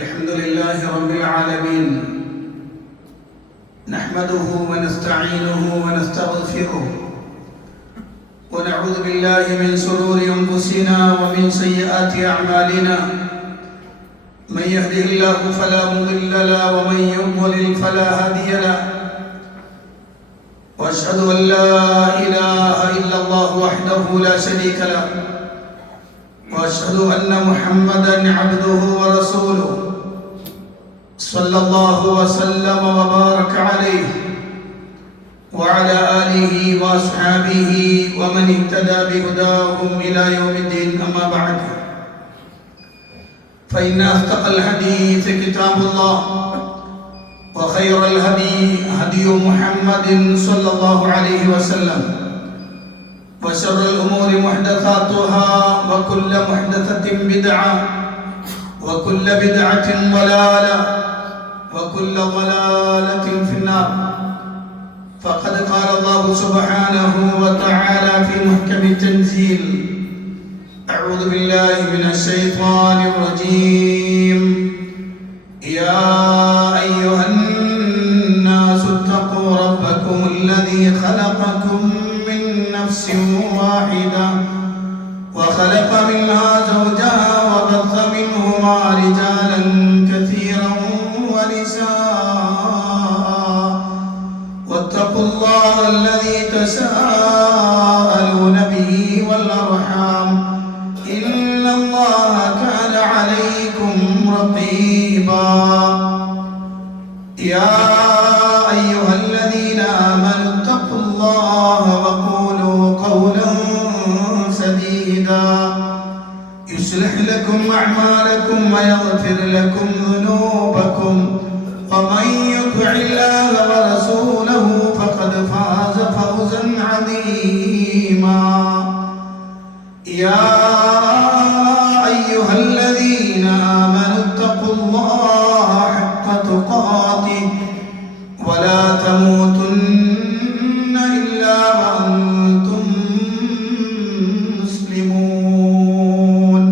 الحمد لله رب العالمين نحمده ونستعينه ونستغفره ونعوذ بالله من شرور أنفسنا ومن سيئات أعمالنا من يهده الله فلا مضل له ومن يضلل فلا هادي له وأشهد أن لا إله إلا الله وحده لا شريك له وأشهد أن محمدًا عبده ورسوله صلى الله وسلم وبارك عليه وعلى آله وأصحابه ومن اهتدى بهداهم إلى يوم الدين أما بعد فإن أصدق الحديث كتاب الله وخير الهدي هدي محمد صلى الله عليه وسلم وشر الأمور محدثاتها وكل محدثة بدعة وكل بدعة ضلالة وكل ضلالة في النار فقد قال الله سبحانه وتعالى في محكم التنزيل أعوذ بالله من الشيطان الرجيم يا أيها الناس اتقوا ربكم الذي خلقكم من نفس واحدة وخلق منها زوجها وبث منهما رجالا كثيرا ونساء واتقوا الله الذي تساءلون به والأرحام إن الله كان عليكم رقيبا يا أيها الذين آمنوا اتقوا الله وقولوا قولا سديدا يصلح لكم أعمالكم ويغفر لكم ذنوبكم ومن يطع الله ورسوله فقد فاز فوزا عظيما يا أيها الذين آمنوا اتقوا الله حق تقاته ولا تموتن إلا وأنتم مسلمون.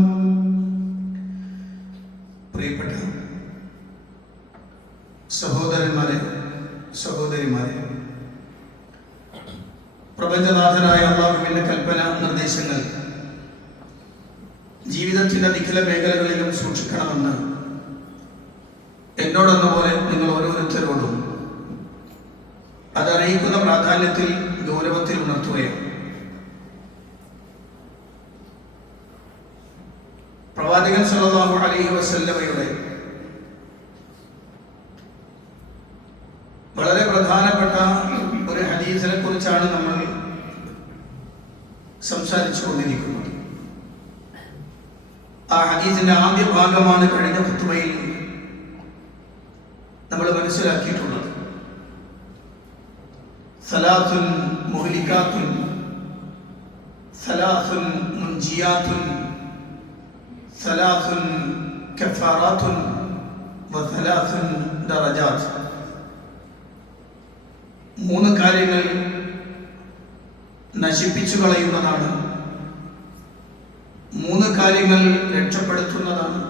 പ്രിയപ്പെട്ട സഹോദരന്മാരെ സഹോദരിമാരെ, പ്രപഞ്ചനാഥനായ അല്ലാഹുവിന്റെ കൽപ്പന നിർദ്ദേശങ്ങൾ ജീവിതത്തിന്റെ നിഖില മേഖലകളിലും സൂക്ഷിക്കണമെന്ന് എന്നോടെന്ന പോലെ നിങ്ങൾ ഓരോരുത്തരോടും അതറിയിക്കുന്ന പ്രാധാന്യത്തിൽ ഗൗരവത്തിൽ ഉണർത്തുകയാണ്. പ്രവാചകൻ സല്ലല്ലാഹു അലൈഹി വസല്ലമയുടെ വളരെ പ്രധാനപ്പെട്ട ഒരു ഹദീസിനെ കുറിച്ചാണ് നമ്മൾ സംസാരിച്ചു കൊണ്ടിരിക്കുന്നത്. ആ ഹദീസിന്റെ ആദ്യ ഭാഗമാണ് കഴിഞ്ഞ ഖുത്ബയിൽ നമ്മൾ മനസ്സിലാക്കിയിട്ടുള്ളത്. സലാത്തുൻ മുഹ്ലികാത്തുൻ സലാത്തുൻ മുൻജിയാത്തുൻ സലാത്തുൻ കഫാറാത്തുൻ വസലാത്തുൻ ദറജാത്ത്. മൂന്ന് കാര്യങ്ങൾ നശിപ്പിച്ചു കളയുന്നതാണ്, മൂന്ന് കാര്യങ്ങൾ രക്ഷപ്പെടുത്തുന്നതാണ്,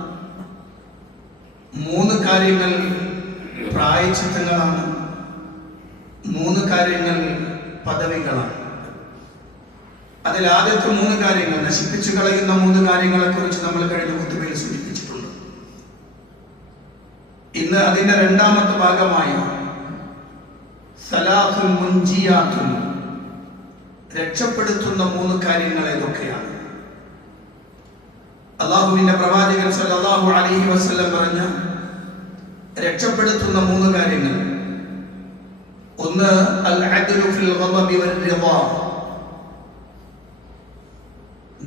മൂന്ന് കാര്യങ്ങൾ പ്രായശ്ചിത്തങ്ങളാണ്, മൂന്ന് കാര്യങ്ങൾ പദവികളാണ്. അതിൽ ആദ്യത്തെ മൂന്ന് കാര്യങ്ങൾ, നശിപ്പിച്ചു കളയുന്ന മൂന്ന് കാര്യങ്ങളെ കുറിച്ച് നമ്മൾ കഴിഞ്ഞ ഖുത്ബയിൽ സൂചിപ്പിച്ചിട്ടുണ്ട്. ഇന്ന് അതിന്റെ രണ്ടാമത്തെ ഭാഗമായ സലാത്തുൻ മുൻജിയാത്തുൻ, രക്ഷപ്പെടുത്തുന്ന മൂന്ന് കാര്യങ്ങൾ ഏതൊക്കെയാണ്? അല്ലാഹുവിന്റെ പ്രവാചകൻ സല്ലല്ലാഹു അലൈഹി വസല്ലം പറഞ്ഞ രക്ഷപ്പെടുത്തുന്ന മൂന്ന് കാര്യങ്ങൾ, ഒന്ന് അൽ അദ്ലു ഫിൽ ഗളബി വൽ റിളാ,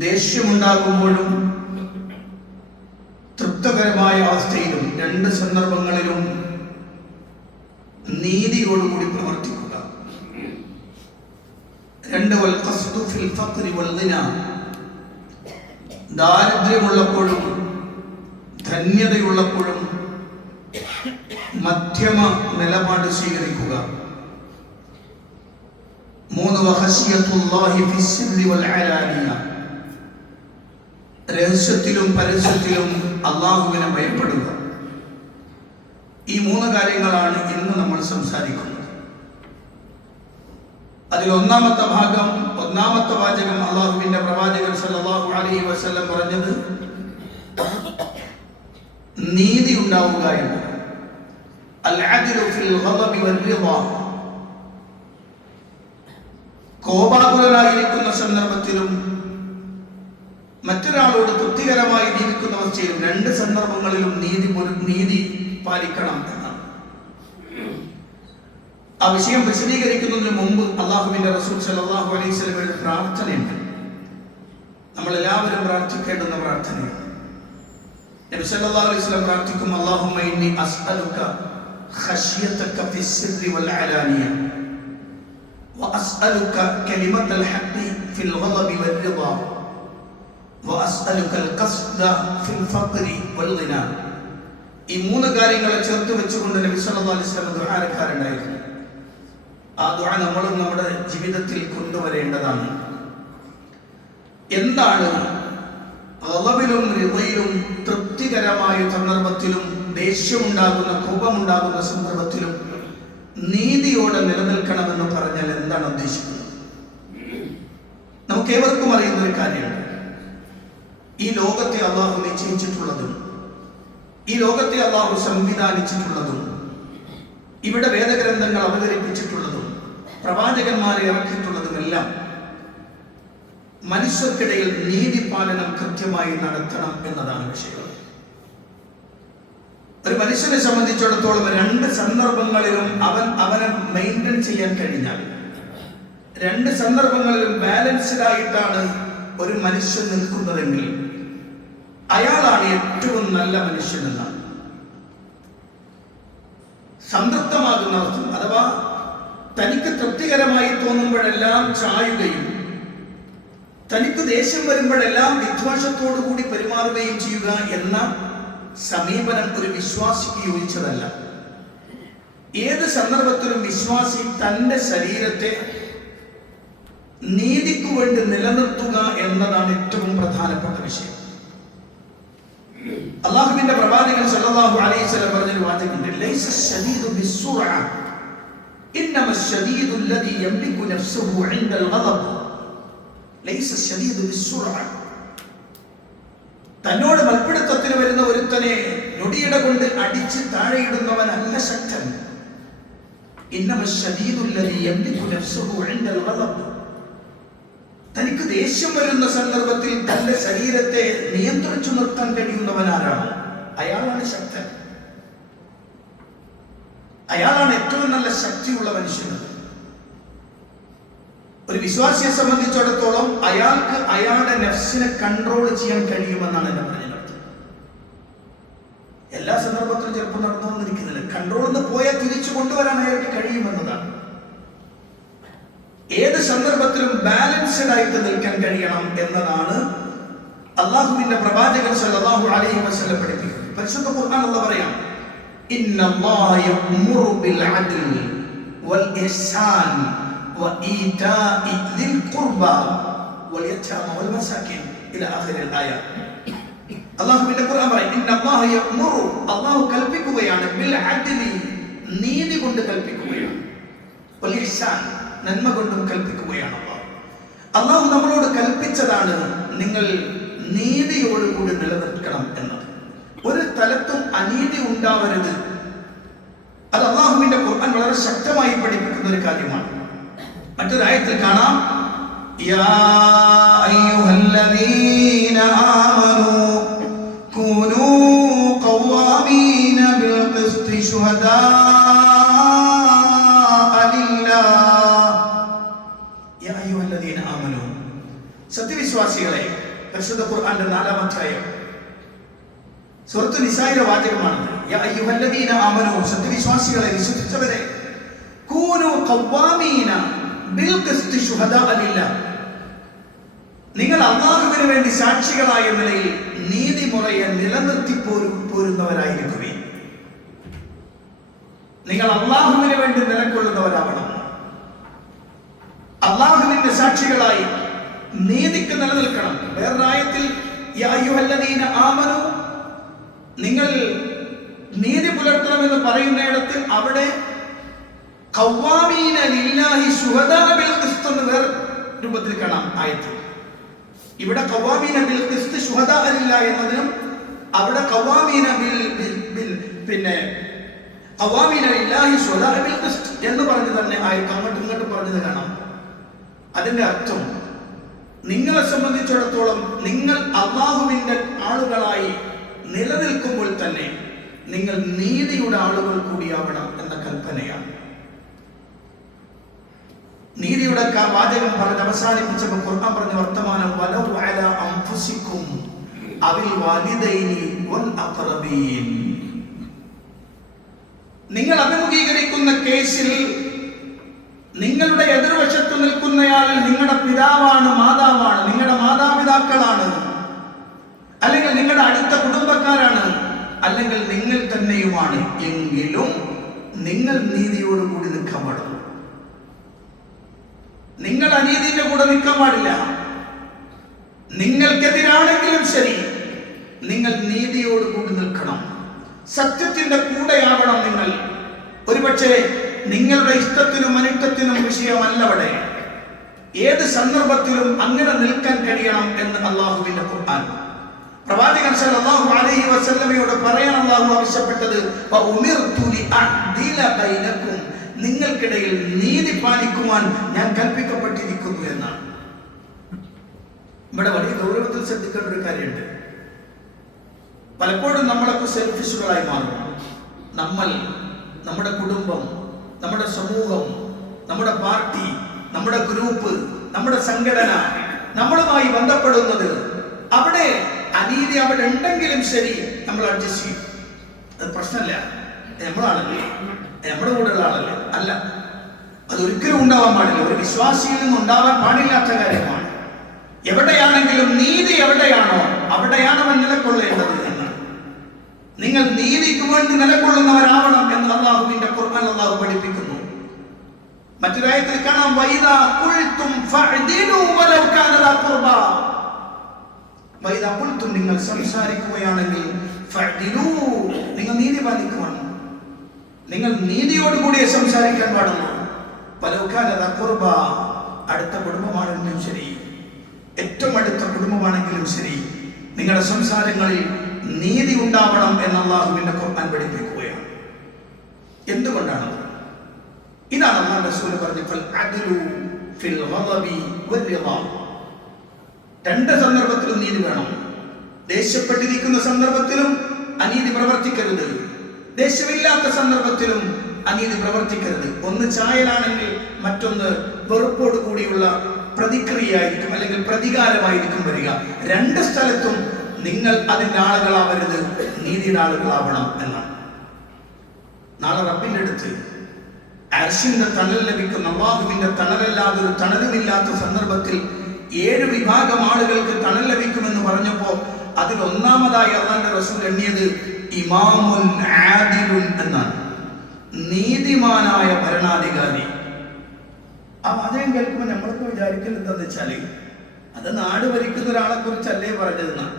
ദേഷ്യമുണ്ടാകുമ്പോഴും തൃപ്തകരമായ അവസ്ഥയിലും രണ്ട് സന്ദർഭങ്ങളിലും നീതിയോടുകൂടി പ്രവർത്തിക്കുക. രണ്ട് വൽ ഖസ്ദു ഫിൽ ഫഖ്രി വൽ ഗിനാ, ദാരിദ്ര്യമുള്ളപ്പോഴും ധന്യതയുള്ളപ്പോഴും മധ്യമ നിലപാട് സ്വീകരിക്കുക. മൂന്ന് വഖശിയത്തുല്ലാഹി ഫിസ്സിർരി വൽ അലാനിയ, രഹസ്യത്തിലും പരസ്യത്തിലും അള്ളാഹുവിനെ ഭയപ്പെടുക. ഈ 3 കാര്യങ്ങളാണ് ഇന്ന് നമ്മൾ സംസാരിക്കുന്നത്. അതിൽ ഒന്നാമത്തെ വാചകം അള്ളാഹുവിന്റെ പ്രവാചകൻ സല്ലല്ലാഹു അലൈഹി വസല്ലം പറഞ്ഞത് നീതി ഉണ്ടാവുക എന്നാണ്. അൽ അദ്ലു ഫിൽ ഗളബി വൽ റിളാ. കോപാകുലനായിരിക്കുന്ന സന്ദർഭത്തിലും മറ്റൊരാളോട് തൃപ്തികരമായി ജീവിക്കുന്ന അവസ്ഥയിലും 2 സന്ദർഭങ്ങളിലും നീതി പാലിക്കണം എന്നാണ്. ആ വിഷയം വിശദീകരിക്കുന്നതിന് മുമ്പ് അള്ളാഹുവിന്റെ റസൂൽ സല്ലല്ലാഹു അലൈഹി വസല്ലമയുടെ പ്രാർത്ഥനയുണ്ട്. നമ്മൾ എല്ലാവരും പ്രാർത്ഥിക്കേണ്ടുന്ന പ്രാർത്ഥനയാണ്. നബി സല്ലല്ലാഹു അലൈഹി വസല്ലം പ്രാർത്ഥിക്കും, അല്ലാഹുമ്മ ഇന്നി അസ്അലുക ഖശ്യതക ഫിസ്സിർരി വൽ അലാനിയ വഅസ്അലുക കലിമത്തൽ ഹഖ് ഫിൽ ഗളബി വൽ റിളാ വഅസ്അലുക അൽ ഖസ്ദ ഫിൽ ഫഖ്രി വൽ ഗിനാ. ഈ 3 കാര്യങ്ങളെ ചേർത്ത് വെച്ചുകൊണ്ട് നബി സല്ലല്ലാഹു അലൈഹി വസല്ലം ദുആരക്കാരുണ്ടായിരുന്നു. ആ ദുആ നമ്മളും നമ്മുടെ ജീവിതത്തിൽ കൊണ്ടുവരേണ്ടതാണ്. എന്താണ് ഗളബിലും റിളയിലും തൃപ്തികരമായ സന്ദർഭത്തിലും ദേഷ്യമുണ്ടാകുന്ന കോപമുണ്ടാകുന്ന സന്ദർഭത്തിലും നീതിയോടെ നിലനിൽക്കണമെന്ന് പറഞ്ഞാൽ എന്താണ് ഉദ്ദേശിക്കുന്നത്? നമുക്ക് ഏവർക്കും അറിയുന്ന ഒരു കാര്യമുണ്ട്. ഈ ലോകത്തെ അള്ളാഹു നിശ്ചയിച്ചിട്ടുള്ളതും ഈ ലോകത്തെ അള്ളാഹു സംവിധാനിച്ചിട്ടുള്ളതും ഇവിടെ വേദഗ്രന്ഥങ്ങൾ അവതരിപ്പിച്ചിട്ടുള്ളതും പ്രവാചകന്മാരെ ഇറക്കിയിട്ടുള്ളതുമെല്ലാം മനുഷ്യർക്കിടയിൽ നീതിപാലനം കൃത്യമായി നടത്തണം എന്നതാണ് വിഷയം. ഒരു മനുഷ്യനെ സംബന്ധിച്ചിടത്തോളം 2 സന്ദർഭങ്ങളിലും അവനെ മെയിൻറ്റെയിൻ ചെയ്യാൻ കഴിഞ്ഞാൽ, 2 സന്ദർഭങ്ങളിലും ബാലൻസ്ഡ് ആയിട്ടാണ് ഒരു മനുഷ്യൻ നിൽക്കുന്നതെങ്കിൽ അയാളാണ് ഏറ്റവും നല്ല മനുഷ്യൻ എന്നാണ്. സംതൃപ്തമാകുന്ന അർത്ഥം, അഥവാ തനിക്ക് തൃപ്തികരമായി തോന്നുമ്പോഴെല്ലാം ചായുകയും തനിക്ക് ദേഷ്യം വരുമ്പോഴെല്ലാം വിദ്വേഷത്തോടു കൂടി പെരുമാറുകയും ചെയ്യുക എന്ന സമീപനം ഒരു വിശ്വാസിക്ക് യോജിച്ചതല്ല. ഏത് സന്ദർഭത്തിലും വിശ്വാസി തന്റെ ശരീരത്തെ നീതിക്കു വേണ്ടി നിലനിർത്തുക എന്നതാണ് ഏറ്റവും പ്രധാനപ്പെട്ട വിഷയം. അല്ലാഹുവിന്റെ പ്രവാചകൻ സല്ലല്ലാഹു അലൈഹി വസല്ലം പറഞ്ഞ വാചകമുണ്ട്, ലൈസ ശദീദു ബിസ്സുറഅ ഇന്നമ ശദീദു അല്ലദീ യംലികു നഫ്സഹു ഇൻദൽ ഗളബ്. ലൈസ ശദീദു ബിസ്സുറഅ. തന്നോട് മൽപ്പിടുത്തത്തിന് വരുന്ന ഒരുത്തനെ ഞൊടിയിട കൊണ്ട് അടിച്ച് താഴെയിടുന്നവനല്ല ശക്തൻ. ഇന്നമ ശദീദു അല്ലദീ യംലികു നഫ്സഹു ഇൻദൽ ഗളബ്. തനിക്ക് ദേഷ്യം വരുന്ന സന്ദർഭത്തിൽ തന്റെ ശരീരത്തെ നിയന്ത്രിച്ചു നിർത്താൻ കഴിയുന്നവൻ ആരാണ്? അയാളാണ് ശക്തൻ. അയാളാണ് ഏറ്റവും നല്ല ശക്തിയുള്ള മനുഷ്യൻ. ഒരു വിശ്വാസിയെ സംബന്ധിച്ചിടത്തോളം അയാൾക്ക് അയാളുടെ നഫ്സിനെ കൺട്രോൾ ചെയ്യാൻ കഴിയുമെന്നാണ് എന്നെ പറഞ്ഞത്. എല്ലാ സന്ദർഭത്തിലും ചിലപ്പോൾ നടന്നു വന്നിരിക്കുന്നില്ല. കൺട്രോളിൽ നിന്ന് പോയാൽ തിരിച്ചു കൊണ്ടുവരാൻ അയാൾക്ക് കഴിയുമെന്നതാണ്. ഏത് സന്ദർഭത്തിലും ബാലൻസ്ഡ് ആയിട്ട് നിൽക്കാൻ കഴിയണം എന്നതാണ് അല്ലാഹുവിന്റെ പ്രവാചകൻ സല്ലല്ലാഹു അലൈഹി വസല്ലം പഠിപ്പിക്കുന്നത്. പരിശുദ്ധ ഖുർആൻ അല്ലാഹു പറയാം, ഇന്നല്ലാഹ യഅ്മുറു ബിൽ അദ്ലി വൽ ഇഹ്സാൻ വഇതാഇ ദിൽ ഖുർബാ വൽ യതാമ വൽ മസാകിൻ ഇലാ ആഖിറിൽ ആയ. അല്ലാഹുവിന്റെ ഖുർആൻ പറയും, ഇന്നല്ലാഹ യഅ്മുറു, അല്ലാഹു കൽപ്പിക്കുകയാണ്, ബിൽ അദ്ലി, നീതി കൊണ്ട് കൽപ്പിക്കുകയാണ്, വൽ ഇഹ്സാൻ, നന്മ കൊണ്ടും കൽപ്പിക്കുകയാണ്. അള്ളാഹു നമ്മളോട് കൽപ്പിച്ചതാണ് നിങ്ങൾ നീതിയോടുകൂടി നിലനിൽക്കണം എന്നത്. ഒരു തലത്തും അനീതി ഉണ്ടാവരുത്. അത് അള്ളാഹുവിന്റെ ഖുർആൻ വളരെ ശക്തമായി പഠിപ്പിക്കുന്ന ഒരു കാര്യമാണ്. മറ്റൊരായത്തിൽ കാണാം, യാ അയ്യുഹല്ലദീന ആമനൂ കൂനൂ ഖവാമീന ബിൽ ഖിസ്തി ശുഹദാ സത്യവിശ്വാസികളെ. പരിശുദ്ധ ഖുർആന്റെ 4-ാം അധ്യായം സൂറത്തുൽ നിസായിലെ വാചകമാണ്, യാ അയ്യുഹല്ലദീന ആമനൂ, സത്യവിശ്വാസികളെ, വിശ്വസിച്ചവരെ, കൂനൂ ഖവാമീന ബിൽ ഖിസ്തി ശുഹദാ ലില്ലാഹ്, നിങ്ങൾ അല്ലാഹുവിന് വേണ്ടി സാക്ഷികളായ നിലയിൽ നീതിമുറയെ നിലനിർത്തി പോരുന്നവരായിരിക്കുവിൻ. നിങ്ങൾ അല്ലാഹുവിന് വേണ്ടി നിലകൊള്ളുന്നവരാവണം. അല്ലാഹുവിന്റെ സാക്ഷികളായി നീതിക്ക് നിലനിൽക്കണം. വേറൊരായത്തിൽ യാ അയ്യുഹല്ലദീന ആമനൂ, നിങ്ങൾ നീതി പുലർത്തണമെന്ന് പറയുന്നിടത്ത് അവിടെ ഖവ്വാമീന ലില്ലാഹി ശുഹദാ ബിൽ ഖിസ്ത് എന്ന് വേറെ രൂപത്തിൽ കാണാം ആയത്ത്. ഇവിടെ ഖവ്വാമീന ബിൽ ഖിസ്ത് ശുഹദാ ലില്ലാഹി എന്നതിനും അവിടെ ഖവ്വാമീന പിന്നെ ഖവ്വാമീന ലില്ലാഹി ശുഹദാ ബിൽ ഖിസ്ത് എന്ന് പറഞ്ഞു തന്നെ ആയത്ത് അങ്ങോട്ടും ഇങ്ങോട്ടും പറഞ്ഞത് കാണാം. അതിന്റെ അർത്ഥം നിങ്ങളെ സംബന്ധിച്ചിടത്തോളം നിങ്ങൾ അല്ലാഹുവിന്റെ ആളുകളായി നിലനിൽക്കുമ്പോൾ തന്നെ നിങ്ങൾ നീതിയുടെ ആളുകൾ കൂടിയാവണം എന്ന കൽപ്പനയാണ്. നീതിയുടെ വാചകം പറഞ്ഞ് അവസാനിപ്പിച്ചപ്പോൾ ഖുർആൻ പറഞ്ഞ വർത്തമാനം വലൗ അലാ അൻഫുസികും അവിൽ വാലിദൈനി വൽ അഖറബീൻ. നിങ്ങൾ അഭിമുഖീകരിക്കുന്ന കേസിൽ നിങ്ങളുടെ എതിർവശത്ത് നിൽക്കുന്നയാൾ നിങ്ങളുടെ പിതാവാണ്, മാതാവാണ്, നിങ്ങളുടെ മാതാപിതാക്കളാണ്, അല്ലെങ്കിൽ നിങ്ങളുടെ അടുത്ത കുടുംബക്കാരാണ്, അല്ലെങ്കിൽ നിങ്ങൾ തന്നെയുമാണ് എങ്കിലും നിങ്ങൾ നീതിയോടുകൂടി നിൽക്കാൻ പാടില്ല. നിങ്ങൾ അനീതിന്റെ കൂടെ നിൽക്കാൻ പാടില്ല. നിങ്ങൾക്കെതിരാണെങ്കിലും ശരി നിങ്ങൾ നീതിയോടുകൂടി നിൽക്കണം. സത്യത്തിന്റെ കൂടെയാവണം നിങ്ങൾ. ഒരുപക്ഷെ നിങ്ങളുടെ ഇഷ്ടത്തിനും അനിഷ്ടത്തിനും വിഷയമല്ല അവിടെ. ഏത് സന്ദർഭത്തിലും അങ്ങനെ നിൽക്കാൻ കഴിയണം എന്ന് അല്ലാഹുവിന്റെ ഖുർആൻ പ്രവാചകൻ സല്ലല്ലാഹു അലൈഹി വസല്ലമയോട് പറയാൻ അല്ലാഹു ആവശ്യപ്പെട്ടത് വഉമിർതു ലിഅഅദില ബൈനകും, നിങ്ങൾക്കിടയിൽ നീതി പാലിക്കുവാൻ ഞാൻ കൽപ്പിക്കപ്പെട്ടിരിക്കുന്നു എന്നാണ്. ഇവിടെ വലിയ ഗൗരവത്തിൽ ശ്രദ്ധിക്കേണ്ട ഒരു കാര്യമുണ്ട്. പലപ്പോഴും നമ്മളൊക്കെ സെൽഫിഷുകളായി മാറും. നമ്മൾ, നമ്മുടെ കുടുംബം, നമ്മുടെ സമൂഹം, നമ്മുടെ പാർട്ടി, നമ്മുടെ ഗ്രൂപ്പ്, നമ്മുടെ സംഘടന, നമ്മളുമായി ബന്ധപ്പെടുന്നത്, അവിടെ അനീതി അവിടെ ഉണ്ടെങ്കിലും ശരി നമ്മൾ അഡ്ജസ്റ്റ് ചെയ്യും. അത് പ്രശ്നമില്ല, നമ്മളാണല്ലേ, നമ്മുടെ കൂടെയുള്ള ആളല്ലേ. അല്ല, അതൊരിക്കലും ഉണ്ടാവാൻ പാടില്ല. ഒരു വിശ്വാസിയിൽ നിന്നും ഉണ്ടാവാൻ പാടില്ലാത്ത കാര്യമാണ്. എവിടെയാണെങ്കിലും നീതി എവിടെയാണോ അവിടെയാണ് അവൻ നിലകൊള്ളേണ്ടത് എന്നാണ്. നിങ്ങൾ നീതിക്ക് വേണ്ടി നിലകൊള്ളുന്നവരാവണം എന്ന് അല്ലാഹുവിന്റെ ഖുർആൻ അല്ലാഹു പഠിപ്പിക്കുന്നു. മറ്റൊരായത്തിൽ കാണാം വൈദാ ഖുൽതും ഫഅദിലു വലൗ കാന ദാ ഖുർബാ. വൈദാ ഖുൽതും, നിങ്ങൾ സംസാരിക്കുകയാണെങ്കിൽ ഫഅദിലു, നിങ്ങൾ നീതി പാലിക്കണം. നിങ്ങൾ നീതിയോടുകൂടിയേ സംസാരിക്കാൻ പാടുള്ളൂ. വലൗ കാന ദാ ഖുർബാ, അടുത്ത കുടുംബമാണെങ്കിലും ശരി, ഏറ്റവും അടുത്ത കുടുംബമാണെങ്കിലും ശരി, നിങ്ങളുടെ സംസാരങ്ങളിൽ നീതി ഉണ്ടാവണം എന്ന് അല്ലാഹുവിന്റെ ഖുർആൻ പഠിപ്പിക്കുകയാണ്. എന്തുകൊണ്ടാണ്? ഇതാണ് അല്ലാഹുവിന്റെ റസൂൽ പറഞ്ഞു ഫൽ അദ്ലു ഫിൽ ഗളബി വൽറിളാ. രണ്ട് സന്ദർഭത്തിലും നീതി വേണം. ദേഷ്യപ്പെട്ടിരിക്കുന്ന സന്ദർഭത്തിലും അനീതി പ്രവർത്തിക്കരുത്, ദേഷ്യമില്ലാത്ത സന്ദർഭത്തിലും അനീതി പ്രവർത്തിക്കരുത്. ഒന്ന് ചായലാണെങ്കിൽ മറ്റൊന്ന് വെറുപ്പോട് കൂടിയുള്ള പ്രതിക്രിയയായിരിക്കും, അല്ലെങ്കിൽ പ്രതികാരമായിരിക്കും വരിക. രണ്ട് സ്ഥലത്തും നിങ്ങൾ അതിന്റെ ആളുകളാവരുത്, നീതിയുടെ ആളുകളാവണം എന്നാണ്. നാളെ റബ്ബിന്റെ അടുത്ത് അർശിന്റെ തണൽ ലഭിക്കുന്ന, അല്ലാഹുവിന്റെ തണലല്ലാതെ ഒരു തണലുമില്ലാത്ത സന്ദർഭത്തിൽ 7 വിഭാഗം ആളുകൾക്ക് തണൽ ലഭിക്കുമെന്ന് പറഞ്ഞപ്പോ അതിൽ ഒന്നാമതായി അല്ലാഹുവിന്റെ റസൂൽ എണ്ണിയത് ഇമാമുൻ ആദിലുൻ എന്നാണ്, നീതിമാനായ ഭരണാധികാരി. ആ വാചകം കേൾക്കുമ്പോൾ നമ്മളൊക്കെ വിചാരിക്കുന്നത് എന്താന്ന് വെച്ചാല് അത് നാട് ഭരിക്കുന്ന ഒരാളെ കുറിച്ചല്ലേ പറഞ്ഞതെന്നാണ്.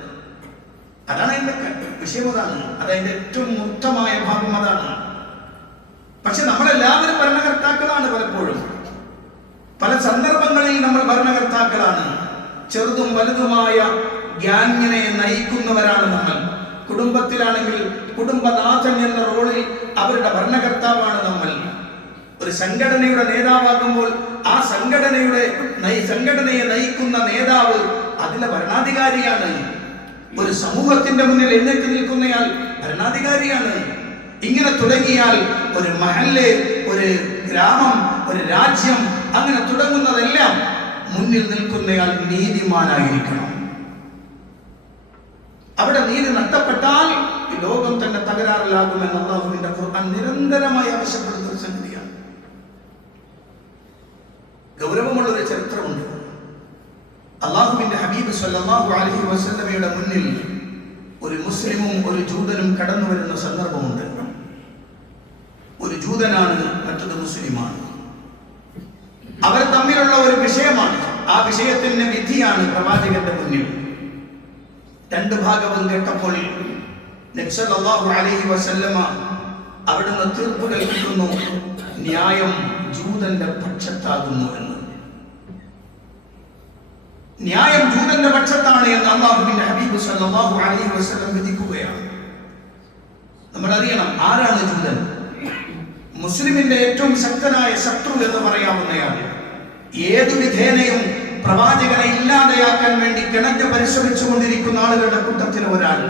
അതാണ് അതിന്റെ വിഷയം, അതാണ് അതതിന്റെ ഏറ്റവും മുക്തമായ ഭാഗം, അതാണ്. പക്ഷെ നമ്മളെല്ലാവരും ഭരണകർത്താക്കളാണ്. പലപ്പോഴും പല സന്ദർഭങ്ങളിൽ നമ്മൾ ഭരണകർത്താക്കളാണ്. ചെറുതും വലുതുമായ ഗ്യാങ്ങിനെ നയിക്കുന്നവരാണ് നമ്മൾ. കുടുംബത്തിലാണെങ്കിൽ കുടുംബനാഥൻ എന്ന റോളിൽ അവരുടെ ഭരണകർത്താവാണ് നമ്മൾ. ഒരു സംഘടനയുടെ നേതാവാകുമ്പോൾ ആ സംഘടനയെ നയിക്കുന്ന നേതാവ് അതിലെ ഭരണാധികാരിയാണ്. ഒരു സമൂഹത്തിന്റെ മുന്നിൽ എഴുന്നേറ്റ് നിൽക്കുന്നയാൾ ഭരണാധികാരിയാണ്. ഇങ്ങനെ തുടങ്ങിയാൽ ഒരു മഹല്ല്, ഒരു ഗ്രാമം, ഒരു രാജ്യം, അങ്ങനെ തുടങ്ങുന്നതെല്ലാം മുന്നിൽ നിൽക്കുന്നയാൾ നീതിമാനായിരിക്കണം. അവിടെ നീതി നഷ്ടപ്പെട്ടാൽ ഈ ലോകം തന്നെ തകരാറിലാകുമെന്ന് അല്ലാഹുവിന്റെ ഖുർആൻ നിരന്തരമായി ആവശ്യപ്പെടുന്ന ഒരു സംഗതിയാണ്. ഗൗരവമുള്ളൊരു ചരിത്രമുണ്ട്. അല്ലാഹുവിന്റെ ഹബീബ് സല്ലല്ലാഹു അലൈഹി വസല്ലമയുടെ മുന്നിൽ ഒരു മുസ്ലിമും ഒരു ജൂതനും കടന്നു വരുന്ന സന്ദർഭമുണ്ട്. ഒരു ജൂതനാണ്, മറ്റൊരു മുസ്ലിമാണ്. അവർ തമ്മിലുള്ള ഒരു വിഷയമാണ്. ആ വിഷയത്തിന്റെ വിധിയാണ് പ്രവാചകന്റെ മുന്നിൽ. 2 ഭാഗവും കേട്ടപ്പോൾ നബി സല്ലല്ലാഹു അലൈഹി വസല്ലമ അവിടുന്ന് തീർപ്പ് കൽപ്പിക്കുന്നു, ന്യായം ജൂതന്റെ പക്ഷത്താകുന്നു എന്ന്. ന്യായം ജൂതന്റെ പക്ഷത്താണ് എന്ന് അല്ലാഹുവിന്റെ ഹബീബ് സല്ലല്ലാഹു അലൈഹി വസല്ലം വിധിക്കുകയാണ്. നമ്മൾ അറിയണം ആരാണ് ജൂതൻ. മുസ്ലിമിന്റെ ഏറ്റവും ശക്തനായ ശത്രു എന്ന് പറയാവുന്നയാൾ. ഏതു വിധേനയും പ്രവാചകനെ ഇല്ലാതെയാക്കാൻ വേണ്ടി കിണഞ്ഞ് പരിശ്രമിച്ചു കൊണ്ടിരിക്കുന്ന ആളുകളുടെ കൂട്ടത്തിൽ ഒരാൾ.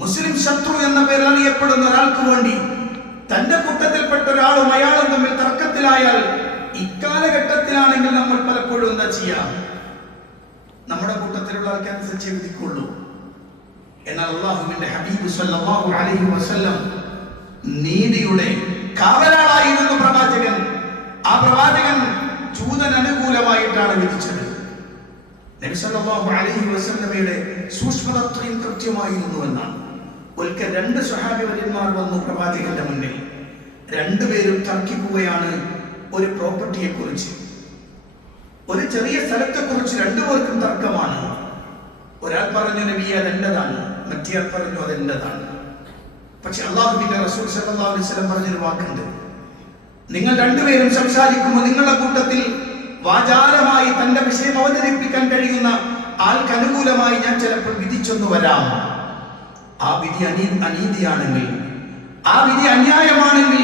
മുസ്ലിം ശത്രു എന്ന പേരിൽ അറിയപ്പെടുന്ന ഒരാൾക്ക് വേണ്ടി തന്റെ കൂട്ടത്തിൽപ്പെട്ട ഒരാളും അയാളും തമ്മിൽ തർക്കത്തിലായാൽ ഇക്കാലഘട്ടത്തിലാണെങ്കിൽ നമ്മൾ പലപ്പോഴും എന്താ ചെയ്യാം? നമ്മുടെ കൂട്ടത്തിലുള്ള ആൾക്കനുസരിച്ച് വിധിക്കുള്ളൂ. എന്നാൽ അല്ലാഹുവിന്റെ ഹബീബ് സല്ലല്ലാഹു അലൈഹി വസല്ലം നീതിയുടെ കാവലാളായിരുന്നു പ്രവാചകൻ. ആ പ്രവാചകൻ ജൂതൻ അനുകൂലമായിട്ടാണ് വിധിച്ചത്. നബി സല്ലല്ലാഹു അലൈഹി വസല്ലമയുടെ സൂക്ഷ്മത അത്രയും കൃത്യമായിരുന്നു എന്നാണ്. ഒരിക്കൽ രണ്ട് സ്വഹാബിവര്യന്മാർ വന്നു പ്രവാചകന്റെ മുന്നിൽ. രണ്ടുപേരും തർക്കിക്കുകയാണ് ഒരു പ്രോപ്പർട്ടിയെ കുറിച്ച്, ഒരു ചെറിയ സ്ഥലത്തെ കുറിച്ച്. രണ്ടുപേർക്കും തർക്കമാണ്. ഒരാൾ പറഞ്ഞു നബിയെ അതെന്റേതാണ്, മറ്റേയാൾ പറഞ്ഞു അതെന്റേതാണ്. പക്ഷെ അല്ലാഹുവിന്റെ റസൂൽ സല്ലല്ലാഹു അലൈഹി വസല്ലം പറഞ്ഞൊരു വാക്കുണ്ട്, നിങ്ങൾ രണ്ടുപേരും സംസാരിക്കുമ്പോൾ നിങ്ങളുടെ കൂട്ടത്തിൽ വാചാലമായി തന്റെ വിഷയം അവതരിപ്പിക്കാൻ കഴിയുന്ന ആൾക്ക് അനുകൂലമായി ഞാൻ ചിലപ്പോൾ വിധിച്ചൊന്നു വരാം. ആ വിധി അനീതിയാണെങ്കിൽ, ആ വിധി അന്യായമാണെങ്കിൽ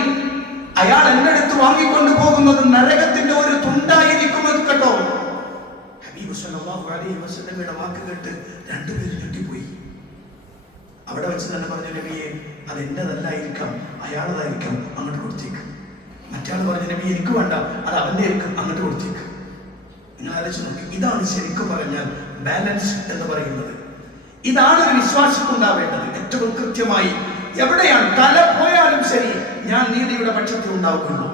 അയാൾ എന്റെ അടുത്ത് വാങ്ങിക്കൊണ്ടു പോകുന്നത് നരകത്തിന്റെ ഒരു തുണ്ടായിരിക്കുമെന്ന് കേട്ടോ. ഹബീബ് സല്ലല്ലാഹു അലൈഹി വസല്ലമയുടെ വാക്ക് കേട്ട് രണ്ടുപേരും ഞെട്ടിപ്പോയി. അവിടെ വെച്ച് തന്നെ പറഞ്ഞു, നബിയെ അത് എന്റേതല്ലായിരിക്കാം, അയാളതായിരിക്കാം, അങ്ങോട്ട് കൊടുത്തേക്ക്. മറ്റാൾ പറഞ്ഞു, നബി എനിക്ക് വേണ്ട, അത് അവന്റെ ആയിരിക്കും, അങ്ങോട്ട് കൊടുത്തേക്ക്. നിങ്ങൾ ആലോചിച്ച് നോക്കി. ഇതാണ് ശരിക്കും പറഞ്ഞാൽ ബാലൻസ് എന്ന് പറയുന്നത്. ഇതാണ് ഒരു വിശ്വാസത്തിനുണ്ടാവേണ്ടത്. ഏറ്റവും കൃത്യമായി എവിടെയാണ് തല പോയാലും ശരി, ഞാൻ നീതിയുടെ പക്ഷത്തിൽ ഉണ്ടാവുകയുള്ളൂ.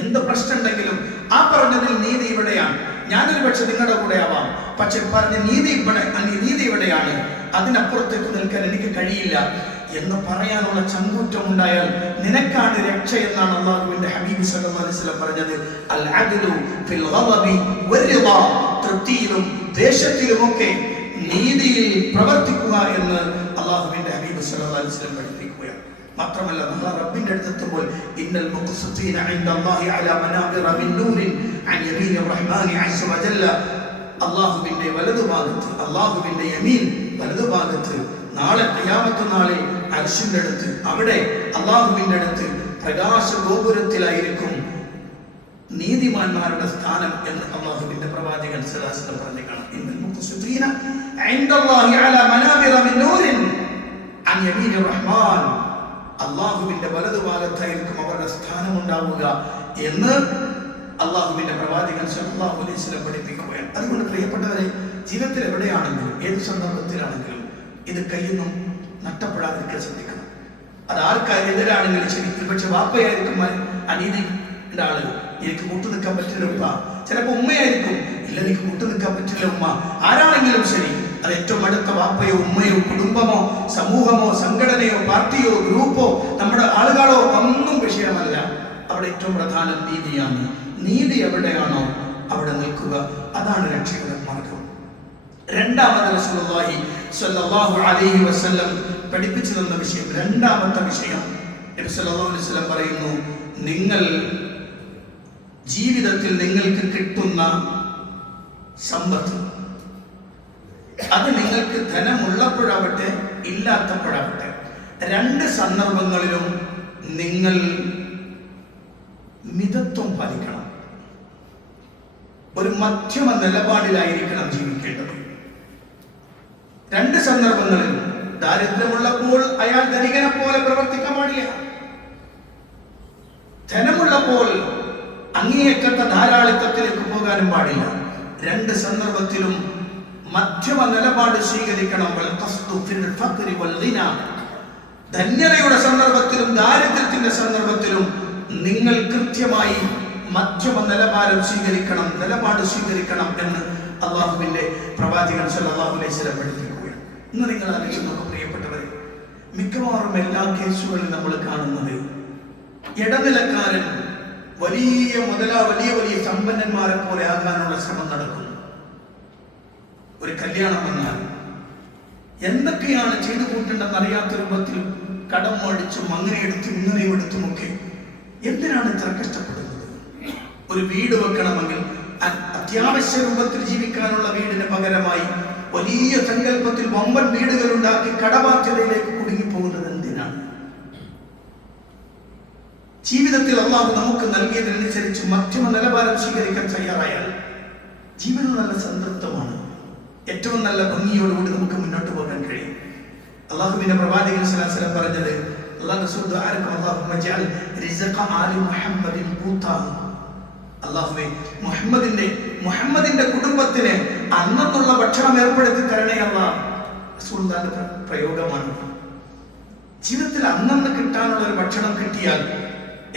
എന്ത് പ്രശ്നം ഉണ്ടെങ്കിലും ആ പറഞ്ഞതിൽ നീതി ഇവിടെയാണ്, ഞാനൊരു പക്ഷെ നിങ്ങളുടെ കൂടെ ആവാം, പക്ഷെ പറഞ്ഞ നീതി ഇവിടെയാണ്, അതിനപ്പുറത്തേക്ക് നിൽക്കാൻ എനിക്ക് കഴിയില്ല എന്ന് പറയാനുള്ള ചങ്കൂറ്റം ഉണ്ടായാൽ നിനക്കാണ് രക്ഷ എന്നാണ് അല്ലാഹുവിന്റെ ഹബീബ് സല്ലല്ലാഹു അലൈഹി വസല്ലം പറഞ്ഞത്. അൽ അദ്ലു ഫിൽ ഗളബി വറിദ, തൃപ്തിയിലും ദേശത്തിലുമൊക്കെ നീതിയിൽ പ്രവർത്തിക്കുക എന്ന് അല്ലാഹുവിന്റെ ഹബീബ് സല്ലല്ലാഹു അലൈഹി വസല്ലം പഠിപ്പിക്കുകയാണ്. മാത്രമല്ല നമ്മൾ റബ്ബിന്റെ അടുത്തെത്തുമ്പോൾ ഇന്നൽ മുഖ്സിതീന ഇൻദല്ലാഹി അലാ മനാബിറ മിൻ നൂരിൻ അൻ യമീനിർ റഹ്മാനി അസ്സ വജല്ല, അല്ലാഹുവിന്റെ വലതുഭാഗത്ത്, അല്ലാഹുവിന്റെ യമീൻ വലതുഭാഗത്ത് നാളെ ഖിയാമത്ത് നാളിൽ അർശിന്റെ അടുത്ത്, അവിടെ അല്ലാഹുവിന്റെ അടുത്ത് പ്രകാശ ഗോപുരത്തിലായിരിക്കും നീതിമാന്മാരുടെ സ്ഥാനം എന്ന് അല്ലാഹുവിന്റെ പ്രവാചകൻ സല്ലല്ലാഹു അലൈഹി വസല്ലം പറഞ്ഞു കാണാം. ഇന്നൽ മുഖ്സിതീന ഇൻദല്ലാഹി അലാ മനാബിറ മിൻ നൂരിൻ അൻ യമീനിർ റഹ്മാൻ, അല്ലാഹുവിന്റെ വലതുഭാഗത്തായിരിക്കും അവരുടെ സ്ഥാനം ഉണ്ടാവുക എന്ന് അല്ലാഹുവിന്റെ പ്രവാചകൻ സല്ലല്ലാഹു അലൈഹി വസല്ലം പഠിപ്പിക്കുകയാണ്. അതുകൊണ്ട് പ്രിയപ്പെട്ടവരെ, ജീവിതത്തിൽ എവിടെയാണെങ്കിലും ഏത് സന്ദർഭത്തിലാണെങ്കിലും ഇത് കയ്യൊന്നും നഷ്ടപ്പെടാതിരിക്കാൻ ശ്രദ്ധിക്കണം. അത് ആർക്കെതിരാണെങ്കിലും ശരി. പക്ഷെ വാപ്പയായിരിക്കും അനീതിയുടെ ആള്, എനിക്ക് കൂട്ടു നിൽക്കാൻ പറ്റില്ല ഉപ്പ. ചിലപ്പോ ഉമ്മയായിരിക്കും, ഇല്ല എനിക്ക് കൂട്ടു നിൽക്കാൻ പറ്റില്ല ഉമ്മ. ആരാണെങ്കിലും ശരി, അത് ഏറ്റവും അടുത്ത വാപ്പയോ ഉമ്മയോ കുടുംബമോ സമൂഹമോ സംഘടനയോ പാർട്ടിയോ ഗ്രൂപ്പോ നമ്മുടെ ആളുകളോ ഒന്നും വിഷയമല്ല. അവിടെ ഏറ്റവും പ്രധാനം നീതിയാണ്. നീതി എവിടെയാണോ അവിടെ നിൽക്കുക, അതാണ് രക്ഷയുടെ മാർഗം. രണ്ടാമത് റസൂലുള്ളാഹി സ്വല്ലല്ലാഹു അലൈഹി വസല്ലം പഠിപ്പിച്ചു തന്ന വിഷയം, രണ്ടാമത്തെ വിഷയം നബി സല്ലല്ലാഹു അലൈഹി വസല്ലം പറയുന്നു, നിങ്ങൾ ജീവിതത്തിൽ നിങ്ങൾക്ക് കിട്ടുന്ന സമ്പത്ത് അത് നിങ്ങൾക്ക് ധനമുള്ളപ്പോഴാവട്ടെ ഇല്ലാത്തപ്പോഴാവട്ടെ, രണ്ട് സന്ദർഭങ്ങളിലും നിങ്ങൾ മിതത്വം പാലിക്കണം. ഒരു മധ്യമ നിലപാടിലായിരിക്കണം ജീവിക്കേണ്ടത്. രണ്ട് സന്ദർഭങ്ങളിലും ദാരിദ്ര്യമുള്ളപ്പോൾ അയാൾ ധനികനെ പോലെ പ്രവർത്തിക്കാൻ പാടില്ല, ധനമുള്ളപ്പോൾ അങ്ങേയറ്റത്തെ ധാരാളിത്തത്തിലേക്ക് പോകാനും പാടില്ല. രണ്ട് സന്ദർഭത്തിലും മധ്യമ നിലപാട് സ്വീകരിക്കണം. ധന്യതയുടെ സന്ദർഭത്തിലും ദാരിദ്ര്യത്തിന്റെ സന്ദർഭത്തിലും നിങ്ങൾ കൃത്യമായി മധ്യമ നിലപാട് സ്വീകരിക്കണം എന്ന് അല്ലാഹുവിന്റെ പ്രവാചകൻ സല്ലല്ലാഹു അലൈഹി വസല്ലം പഠിപ്പിക്കുകയാണ്. ഇന്ന് നിങ്ങൾ ആലോചിച്ച് നോക്കൂ പ്രിയപ്പെട്ടവരെ, മിക്കവാറും എല്ലാ കേസുകളിലും നമ്മൾ കാണുന്നത് ഇടനിലക്കാരൻ വലിയ വലിയ സമ്പന്നന്മാരെ പോലെ ആകാനുള്ള ശ്രമം നടക്കുന്നു. ഒരു കല്യാണം വന്നാൽ എന്തൊക്കെയാണ് ചെയ്തു കൂട്ടേണ്ടെന്ന് അറിയാത്ത രൂപത്തിൽ കടം മേടിച്ചും അങ്ങനെ എടുത്തും ഇങ്ങനെയും എടുത്തുമൊക്കെ എന്തിനാണ് ഇത്ര കഷ്ടപ്പെടുന്നത്? ഒരു വീട് വെക്കണമെങ്കിൽ അത്യാവശ്യ രൂപത്തിൽ ജീവിക്കാനുള്ള വീടിന് പകരമായി വലിയ സങ്കല്പത്തിൽ വമ്പൻ വീടുകൾ ഉണ്ടാക്കി കടബാധ്യതയിലേക്ക് കുടുങ്ങിപ്പോകുന്നത് എന്തിനാണ്? ജീവിതത്തിൽ അള്ളാഹു നമുക്ക് നൽകിയതിനനുസരിച്ച് മധ്യമ നിലവാരം സ്വീകരിക്കാൻ തയ്യാറായാൽ ജീവിതം നല്ല സംതൃപ്തമാണ്. ഏറ്റവും നല്ല ഭംഗിയോടുകൂടി നമുക്ക് മുന്നോട്ട് പോകാൻ കഴിയും. അള്ളാഹുവിന്റെ പ്രവാചകൻ സ്വല്ലല്ലാഹു അലൈഹി വസല്ലം പറഞ്ഞത്, അല്ലാഹു റസൂൽ ദുആഅക്കും അല്ലാഹുമ്മ ജഅൽ റിസ്ഖ ആലി മുഹമ്മദിൻ ഖൂതാ. അല്ലാഹുവേ, മുഹമ്മദിന്റെ കുടുംബത്തിന് അന്നന്നുള്ള ഭക്ഷണം ഏർപ്പെടുത്തി തരണേ അല്ലാഹ്. റസൂലുള്ളാഹിന്റെ പ്രയോഗമാണ്. ജീവിതത്തിൽ അന്നന്ന് കിട്ടാനുള്ള ഒരു ഭക്ഷണം കിട്ടിയാൽ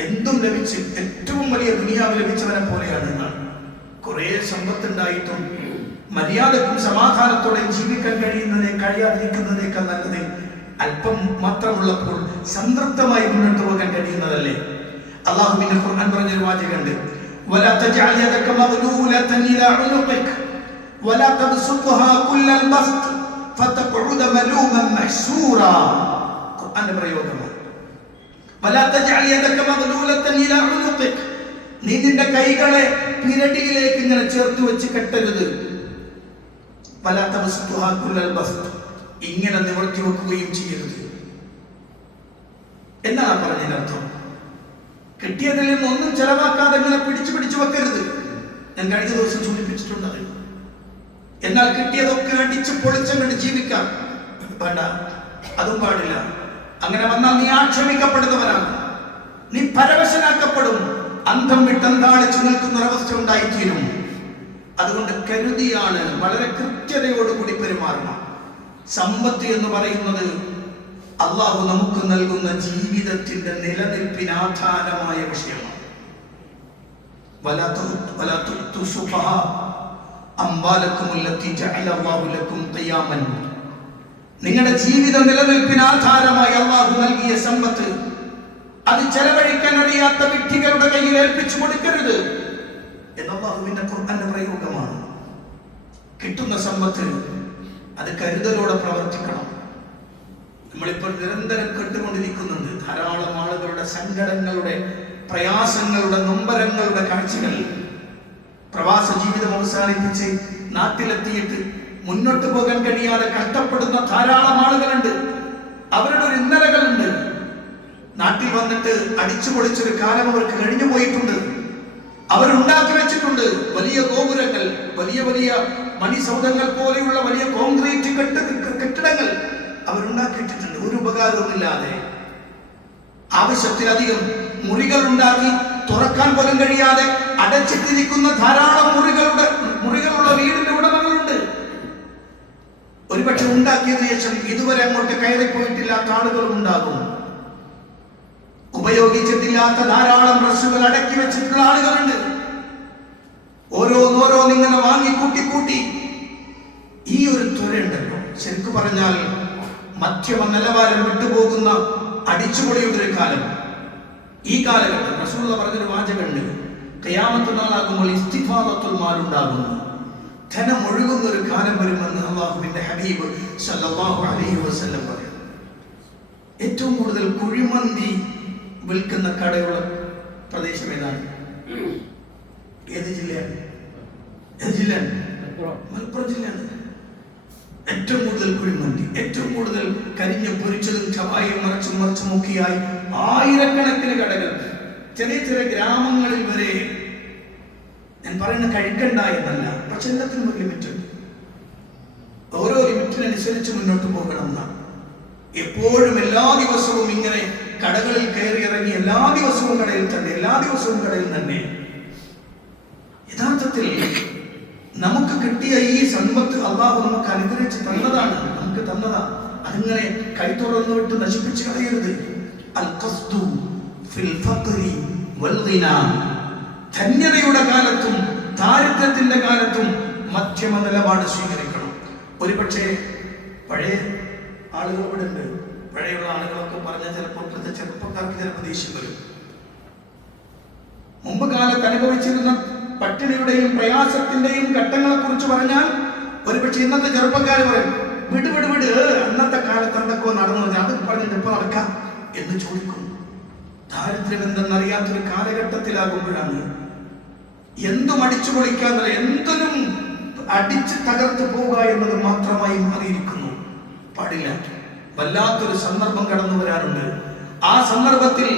എന്തും ലഭിച്ച് ഏറ്റവും വലിയ ദുനിയാവ് ലഭിച്ചവനെ പോലെയാണ് എന്നാണ്. കുറെ സമ്പത്തുണ്ടായിട്ടും മര്യാദക്കും സമാധാനത്തോടെ ജീവിക്കാൻ കഴിയാതിരിക്കുന്നതിനേക്കാൾ നല്ലത് അല്പം മാത്രമുള്ളപ്പോൾ സംതൃപ്തമായി മുന്നോട്ട് പോകാൻ കഴിയുന്നതല്ലേ? അല്ലാഹുവിന്റെ ഖുർആൻ പറഞ്ഞൊരു വാചകമുണ്ട്, വലാ തജഅൽ യദക മഗ്ലൂലതൻ ഇലാ ഉനുഖിക വലാ തബ്സുത്ഹാ കുല്ലൽ ബസ്ത് ഫതഖഉദ മലൂമൻ മഹ്സൂറാ. ഖുർആന്റെ പ്രയോഗമാണ്. വലാ തജഅൽ യദക മഗ്ലൂലതൻ ഇലാ ഉനുഖിക, നീ നിന്റെ കൈകളെ പിരടിയിലേക്ക് ഇങ്ങനെ ചേർത്ത് വെച്ച് കെട്ടരുത്. വലാ തബ്സുത്ഹാ കുല്ലൽ ബസ്ത്, ഇങ്ങനെ നിവർത്തി വെക്കുകയും ചെയ്യരുത്. എന്നാണ് പറഞ്ഞതിനർത്ഥം? കിട്ടിയതിൽ നിന്നൊന്നും ചെലവാക്കാതെ ഇങ്ങനെ പിടിച്ചു വെക്കരുത്. ഞാൻ കഴിഞ്ഞ ദിവസം സൂചിപ്പിച്ചിട്ടുണ്ട്. എന്നാൽ കിട്ടിയതൊക്കെ അടിച്ച് പൊളിച്ചങ്ങോട്ട് ജീവിക്കാം വേണ്ട, അതും പാടില്ല. അങ്ങനെ വന്നാൽ നീ ആക്ഷേപിക്കപ്പെടുന്നവരാണ്, നീ പരവശനാക്കപ്പെടും, അന്തം വിട്ടന്താളിച്ചു നിൽക്കുന്ന ഒരവസ്ഥ ഉണ്ടായിത്തീരും. അതുകൊണ്ട് കരുതിയാണ് വളരെ കൃത്യതയോടുകൂടി പെരുമാറണം. സമ്പത്ത് എന്ന് പറയുന്നത് അള്ളാഹു നമുക്ക് നൽകുന്ന ജീവിതത്തിന്റെ നിലനിൽപ്പിന് ആധാരമായ വിഷയമാണ്. നിങ്ങളുടെ ജീവിത നിലനിൽപ്പിന് ആധാരമായി അള്ളാഹു നൽകിയ സമ്പത്ത് അത് ചെലവഴിക്കാൻ അറിയാത്ത വിഡ്ഢികളുടെ കയ്യിൽ ഏൽപ്പിച്ചു കൊടുക്കരുത് എന്ന് അള്ളാഹുവിന്റെ ഖുർആന്റെ പ്രയോഗമാണ്. കിട്ടുന്ന സമ്പത്ത് അത് കരുതലോടെ പ്രവർത്തിക്കണം. നമ്മളിപ്പോൾ നിരന്തരം കേട്ടുകൊണ്ടിരിക്കുന്നുണ്ട് ധാരാളം ആളുകളുടെ സങ്കടങ്ങളുടെ, പ്രയാസങ്ങളുടെ, നൊമ്പരങ്ങളുടെ കാഴ്ചകൾ. പ്രവാസ ജീവിതം അവസാനിപ്പിച്ച് നാട്ടിലെത്തിയിട്ട് മുന്നോട്ട് പോകാൻ കഴിയാതെ കഷ്ടപ്പെടുന്ന ധാരാളം ആളുകളുണ്ട്. അവരുടെ ഒരു ഇന്നലകളുണ്ട്. നാട്ടിൽ വന്നിട്ട് അടിച്ചു പൊളിച്ചൊരു കാലം അവർക്ക് കഴിഞ്ഞു പോയിട്ടുണ്ട്. അവരുണ്ടാക്കി വെച്ചിട്ടുണ്ട് വലിയ ഗോപുരങ്ങൾ, വലിയ വലിയ മണിസൗധങ്ങൾ പോലെയുള്ള വലിയ കോൺക്രീറ്റ് കെട്ടിടങ്ങൾ അവരുണ്ടാക്കിയിട്ടുണ്ട്. ഒരു ഉപകാരവുമില്ലാതെ ആവശ്യത്തിലധികം മുറികൾ ഉണ്ടാക്കി തുറക്കാൻ പോലും കഴിയാതെ അടച്ചിട്ടിരിക്കുന്ന ധാരാളം മുറികളുള്ള വീടിന്റെ ഉടമകളുണ്ട്. ഒരുപക്ഷെ ഉണ്ടാക്കിയതിനു ശേഷം ഇതുവരെ അങ്ങോട്ട് കയറിപ്പോയിട്ടില്ലാത്ത ആളുകളും ഉണ്ടാകും. ഉപയോഗിച്ചിട്ടില്ലാത്ത ധാരാളം ഡ്രസ്സുകൾ അടക്കി വെച്ചിട്ടുള്ള ആളുകളുണ്ട്. ഓരോന്നിങ്ങനെ വാങ്ങി കൂട്ടി ഈ ഒരു ത്വരയുണ്ടല്ലോ, ശരിക്കും പറഞ്ഞാൽ മധ്യമ നിലവാരം വിട്ടുപോകുന്ന അടിച്ചുപൊളിയുടെ ഒരു കാലം. ഈ കാലഘട്ടം റസൂലുള്ളാഹി പറഞ്ഞൊരു വാചകമുണ്ട്, ഖിയാമത്ത് നാളാകുമ്പോൾ ഇസ്തിഫാദത്തുൽ മാൽ ഉണ്ടാകുന്നു, ധനം ഒഴുകുന്ന ഒരു കാലം വരുമെന്ന് അല്ലാഹുവിന്റെ ഹബീബ് സല്ലല്ലാഹു അലൈഹി വസല്ലം പറയുന്നു. ഏറ്റവും കൂടുതൽ കുഴിമന്തി വിൽക്കുന്ന കടയുള്ള പ്രദേശം ഏതാണ്? ഏത് ജില്ലയാണ്? മലപ്പുറം ജില്ലയാണ്. ഏറ്റവും കൂടുതൽ കുഴിമന്തി, ഏറ്റവും കൂടുതൽ കരിഞ്ഞ പൊരിച്ചതും ചവായും മറിച്ചും മുക്കിയായി ആയിരക്കണക്കിന് കടകൾ. ചെറിയ ചെറിയ ഗ്രാമങ്ങളിൽ വരെ. ഞാൻ പറയുന്നത് കഴിക്കണ്ട എന്നല്ല, പക്ഷെ എല്ലാത്തിനും ഒരു ലിമിറ്റ് ഉണ്ട്. ഓരോ ലിമിറ്റിനനുസരിച്ച് മുന്നോട്ട് പോകണം എന്നാണ്. എപ്പോഴും എല്ലാ ദിവസവും ഇങ്ങനെ കടകളിൽ കയറി ഇറങ്ങി എല്ലാ ദിവസവും കടയിൽ തന്നെ. യഥാർത്ഥത്തിൽ നമുക്ക് കിട്ടിയ ഈ സമ്പത്ത് അള്ളാഹു നമുക്ക് അനുഗ്രഹിച്ച് തന്നതാണ്, നമുക്ക് തന്നതാണ്. അതിങ്ങനെ കൈ തുറന്നു വിട്ട് നശിപ്പിച്ച് കളയരുത്. ധന്യതയുടെ കാലത്തും ദാരിദ്ര്യത്തിന്റെ കാലത്തും മധ്യമ നിലപാട് സ്വീകരിക്കണം. ഒരുപക്ഷെ പഴയ ആളുകൾ ഇവിടെ ഉണ്ട്. പഴയുള്ള ആളുകളൊക്കെ പറഞ്ഞ ചിലപ്പോൾ ഇപ്പോഴത്തെ ചെറുപ്പക്കാർക്ക് ചിലപ്പോൾ ദേഷ്യം വരും. മുമ്പ് കാലത്ത് അനുഭവിച്ചിരുന്ന പട്ടിണിയുടെയും പ്രയാസത്തിന്റെയും ഘട്ടങ്ങളെ കുറിച്ച് പറഞ്ഞാൽ ഒരുപക്ഷെ ഇന്നത്തെ ചെറുപ്പക്കാർ പറയും, വിട് വിട് വിട്, അന്നത്തെ കാലത്ത് എന്തൊക്കെ നടന്നു അത് പറഞ്ഞിട്ട് ഇപ്പൊ നടക്കാം എന്ന് ചോദിക്കും. ദാരിദ്ര്യം എന്തെന്നറിയാത്തൊരു കാലഘട്ടത്തിലാകുമ്പോഴാണ് എന്തും അടിച്ചു പൊളിക്കാൻ, എന്തിനും അടിച്ച് തകർത്ത് പോവുക എന്നത് മാത്രമായി മാറിയിരിക്കുന്നു. പാടില്ല. വല്ലാത്തൊരു സന്ദർഭം കടന്നു വരാറുണ്ട്. ആ സന്ദർഭത്തിൽ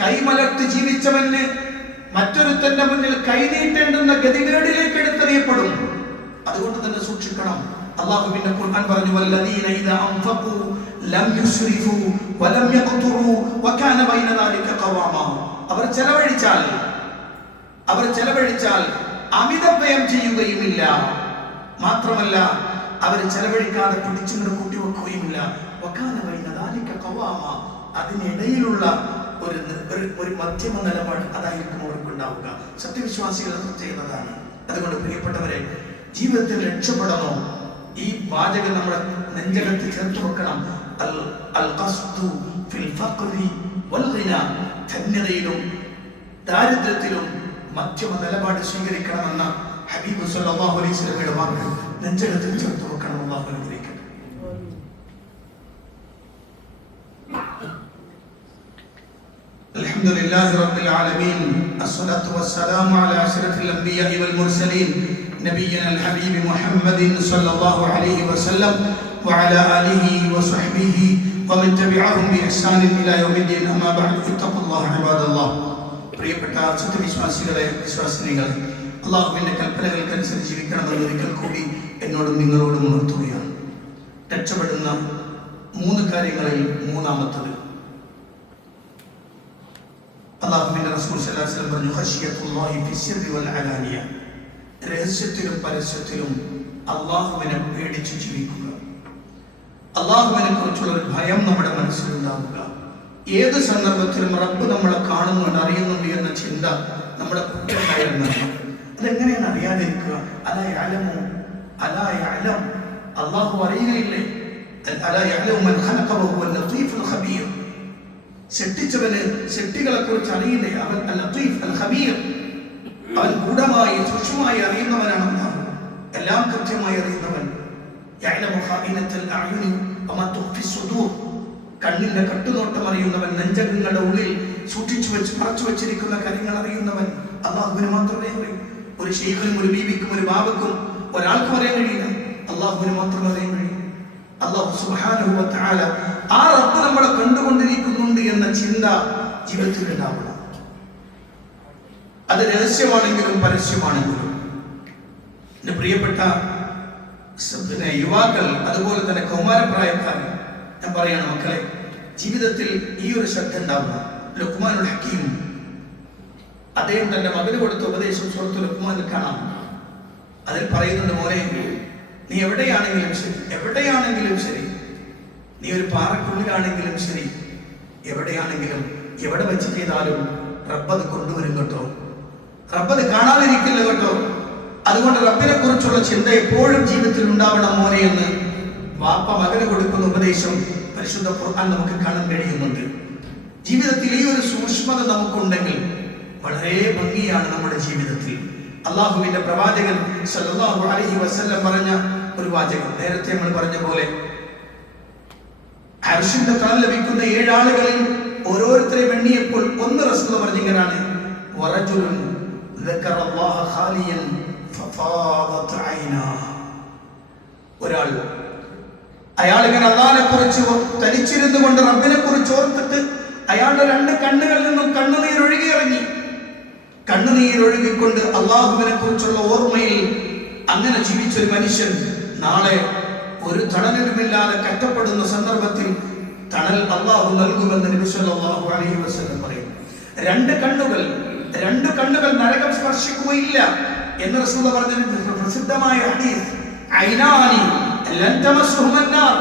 കൈമലർത്തി ജീവിച്ചവന് മറ്റൊരുത്തന്റെ മുന്നിൽ കൈനീട്ടേണ്ടുന്ന ഗതികേടിലേക്ക് എടുത്തെറിയപ്പെടും. അതുകൊണ്ട് തന്നെ സൂക്ഷിക്കണം. അല്ലാഹുവിന്റെ ഖുർആൻ പറഞ്ഞു, വല്ലദീന ഇദാ അൻഫഖൂ ലം യുസ്രിഫൂ വലം യഖ്തുറൂ വകാന ബൈന ദാലിക ഖവാമ. അവർ ചെലവഴിച്ചാൽ അമിതവ്യയം ചെയ്യുകയുമില്ല, മാത്രമല്ല അവർ ചെലവഴിക്കാതെ പിടിച്ചുകൊണ്ട് കൂട്ടിവെക്കുകയുമില്ല. വകാന ബൈന ദാലിക ഖവാമ. അതിനിടയിലുള്ള ഒരു മധ്യമ നിലപാട് അതായിരിക്കും അവർക്കുണ്ടാവുക. സത്യവിശ്വാസികൾ ചെയ്യുന്നതാണ്. അതുകൊണ്ട് പ്രിയപ്പെട്ടവരെ, ജീവിതത്തിൽ രക്ഷപ്പെടണോ, ഈ വാചകം നമ്മുടെ നെഞ്ചകത്ത് ചേർത്ത് വെക്കണം. ധന്യതയിലും ദാരിദ്ര്യത്തിലും മധ്യമ നിലപാട് സ്വീകരിക്കണമെന്ന ഹബീബ് സല്ലല്ലാഹു അലൈഹി വസല്ലമയുടെ വാക്ക് നെഞ്ചകത്തിൽ ചേർത്ത് വെക്കണം. അല്ലാഹു അനുഗ്രഹിക്കട്ടെ. الحمد لله رب العالمين، الصلاة والسلام على أشرف الأنبياء والمرسلين نبينا الحبيب محمد صلى الله عليه وسلم وعلى آله وصحبه ومن تبعهم بإحسان إلى يوم الدين. أما بعد فاتقوا الله عباد الله. പ്രിയപ്പെട്ട സത്യവിശ്വാസികളെ, വിശ്വാസിനികളെ, അല്ലാഹുവിന്റെ കൽപ്പനകൾക്കനുസരിച്ച് ജീവിക്കണമെന്ന് ഒരിക്കൽ കൂടി എന്നോടും നിങ്ങളോടും ഉണർത്തുകയാണ്. രക്ഷപ്പെടുന്ന 3 കാര്യങ്ങളിൽ മൂന്നാമത്തത് അല്ലാഹുവിന്റെ റസൂൽ സല്ലല്ലാഹു അലൈഹി വസല്ലം പറഞ്ഞു, ഖശിയത്തുല്ലാഹി ഫിസ്സിർരി വൽ അലാനിയ. രഹസ്യത്തിലും പരസ്യത്തിലും അല്ലാഹുവിനെ പേടിച്ച് ജീവിക്കുക. അല്ലാഹുവിനെ കുറിച്ചുള്ള ഒരു ഭയം നമ്മുടെ മനസ്സിലുണ്ടാവുക. ഏത് സന്ദർഭത്തിലും റബ്ബ് നമ്മളെ കാണുന്നുണ്ട്, അറിയുന്നുണ്ട് എന്ന ചിന്ത നമ്മുടെ കൂട്ടുണ്ടായിരുന്നതാണ്. അതെങ്ങനെയാണ് അറിയാതിരിക്കുക? അലാ യഅലമു അലാ യഅലം, അല്ലാഹു അറിയുകയില്ലേ? അലാ യഅലമു മൻ ഖലഖ വഹുവൽ ലത്തീഫുൽ ഖബീർ. സൃഷ്ടിച്ചവന് സൃഷ്ടികളെ കുറിച്ച് അറിയില്ലേ? അവൻ അൽ ലത്തീഫ് അൽ ഖബീർ, അവൻ ഗൂഢമായി സൂക്ഷ്മമായി അറിയുന്നവനാണ്. അല്ലാഹു എല്ലാം കൃത്യമായി അറിയുന്നവൻ. യഅലമു ഖാഇനത്തൽ അഅ്യുനി വമാ തുഖ്ഫി സുദൂർ, കണ്ണിന്റെ കട്ടുനോട്ടം അറിയുന്നവൻ, നെഞ്ചകങ്ങളുടെ ഉള്ളിൽ സൂക്ഷിച്ചു വെച്ച് മറച്ചു വെച്ചിരിക്കുന്ന കാര്യങ്ങൾ അറിയുന്നവൻ അല്ലാഹുവിന് മാത്രമേ അറിയൂ. ഒരു ശൈഖിനും ഒരു ബീവിക്കും ഒരു ബാബക്കും ഒരാൾക്കും അറിയാൻ കഴിയില്ല. അല്ലാഹുവിന് മാത്രമേ അറിയാൻ കഴിയൂ. അല്ലാഹു സുബ്ഹാനഹു വ തആല, ആ റബ്ബ് നമ്മളെ കണ്ടുകൊണ്ടിരിക്കുന്നുണ്ട് എന്ന ചിന്ത ജീവിതത്തിൽ ഉണ്ടാവണം. അത് രഹസ്യമാണെങ്കിലും പരസ്യമാണെങ്കിലും. എന്റെ പ്രിയപ്പെട്ട യുവാക്കൾ, അതുപോലെ തന്നെ കൗമാരപ്രായക്കാർ, ഞാൻ പറയാണ് മക്കളെ, ജീവിതത്തിൽ ഈ ഒരു ശ്രദ്ധ ഉണ്ടാവണം. ലുഖ്മാനുൽ ഹക്കീം അദ്ദേഹം തന്റെ മകന് കൊടുത്ത ഉപദേശം സൂറത്തുൽ ലുഖ്മാനിൽ കാണാം. അതിൽ പറയുന്നുണ്ട്, മോനെ, നീ എവിടെയാണെങ്കിലും ശരി, നീ ഒരു പാറക്കുള്ളിലാണെങ്കിലും ശരി, എവിടെയാണെങ്കിലും എവിടെ വെച്ച് ചെയ്താലും റബ്ബത് കൊണ്ടുവരും കേട്ടോ. റബ്ബത് കാണാതിരിക്കില്ല കേട്ടോ. അതുകൊണ്ട് റബ്ബിനെ കുറിച്ചുള്ള ചിന്ത എപ്പോഴും ജീവിതത്തിൽ ഉണ്ടാവണം മോനെ എന്ന് വാപ്പ മകന് കൊടുക്കുന്ന ഉപദേശം പരിശുദ്ധ ഖുർആൻ നമുക്ക് കാണാൻ കഴിയുന്നുണ്ട്. ജീവിതത്തിൽ ഈ ഒരു സൂക്ഷ്മത നമുക്കുണ്ടെങ്കിൽ വളരെ ഭംഗിയാണ് നമ്മുടെ ജീവിതത്തിൽ. അല്ലാഹുവിന്റെ പ്രവാചകൻ സല്ലല്ലാഹു അലൈഹി വസല്ലം പറഞ്ഞ ഒരു വാചകം, നേരത്തെ നമ്മൾ പറഞ്ഞ പോലെ, അർശിന്റെ തണൽ ലഭിക്കുന്ന 7 ആളുകളിൽ ഓരോരുത്തരെയും എണ്ണിയപ്പോൾ ഒന്ന് റസൂൽ പറഞ്ഞിങ്ങനാണ്, വറജുലുൻ ദക്കറല്ലാഹ ഖാലിയൻ ഫഫാദത് ഐനാ. ഒരാൾ അയാൾ ഇങ്ങനെ അല്ലാഹുവിനെ കുറിച്ച് തനിച്ചിരുന്നു കൊണ്ട് റബ്ബിനെ കുറിച്ച് ഓർത്തിട്ട് അയാളുടെ 2 കണ്ണുകളിൽ നിന്നും കണ്ണുനീരൊഴുകിക്കൊണ്ട് അല്ലാഹുവിനെ കുറിച്ചുള്ള ഓർമ്മയിൽ അങ്ങനെ ജീവിച്ചൊരു മനുഷ്യൻ നാളെ ഒരു തണലുമില്ലാതെ കഷ്ടപ്പെടുന്ന സന്ദർഭത്തിൽ തണൽ അല്ലാഹു നൽകുമെന്ന് നബി സല്ലല്ലാഹു അലൈഹി വസല്ലം പറയും. 2 കണ്ണുകൾ നരകം സ്പർശിക്കുകയില്ല എന്ന് റസൂൽ പറഞ്ഞ പ്രസിദ്ധമായ ഹദീസ്, ഐനാനി ലൻ തമസ്സുഹും അന്നാർ,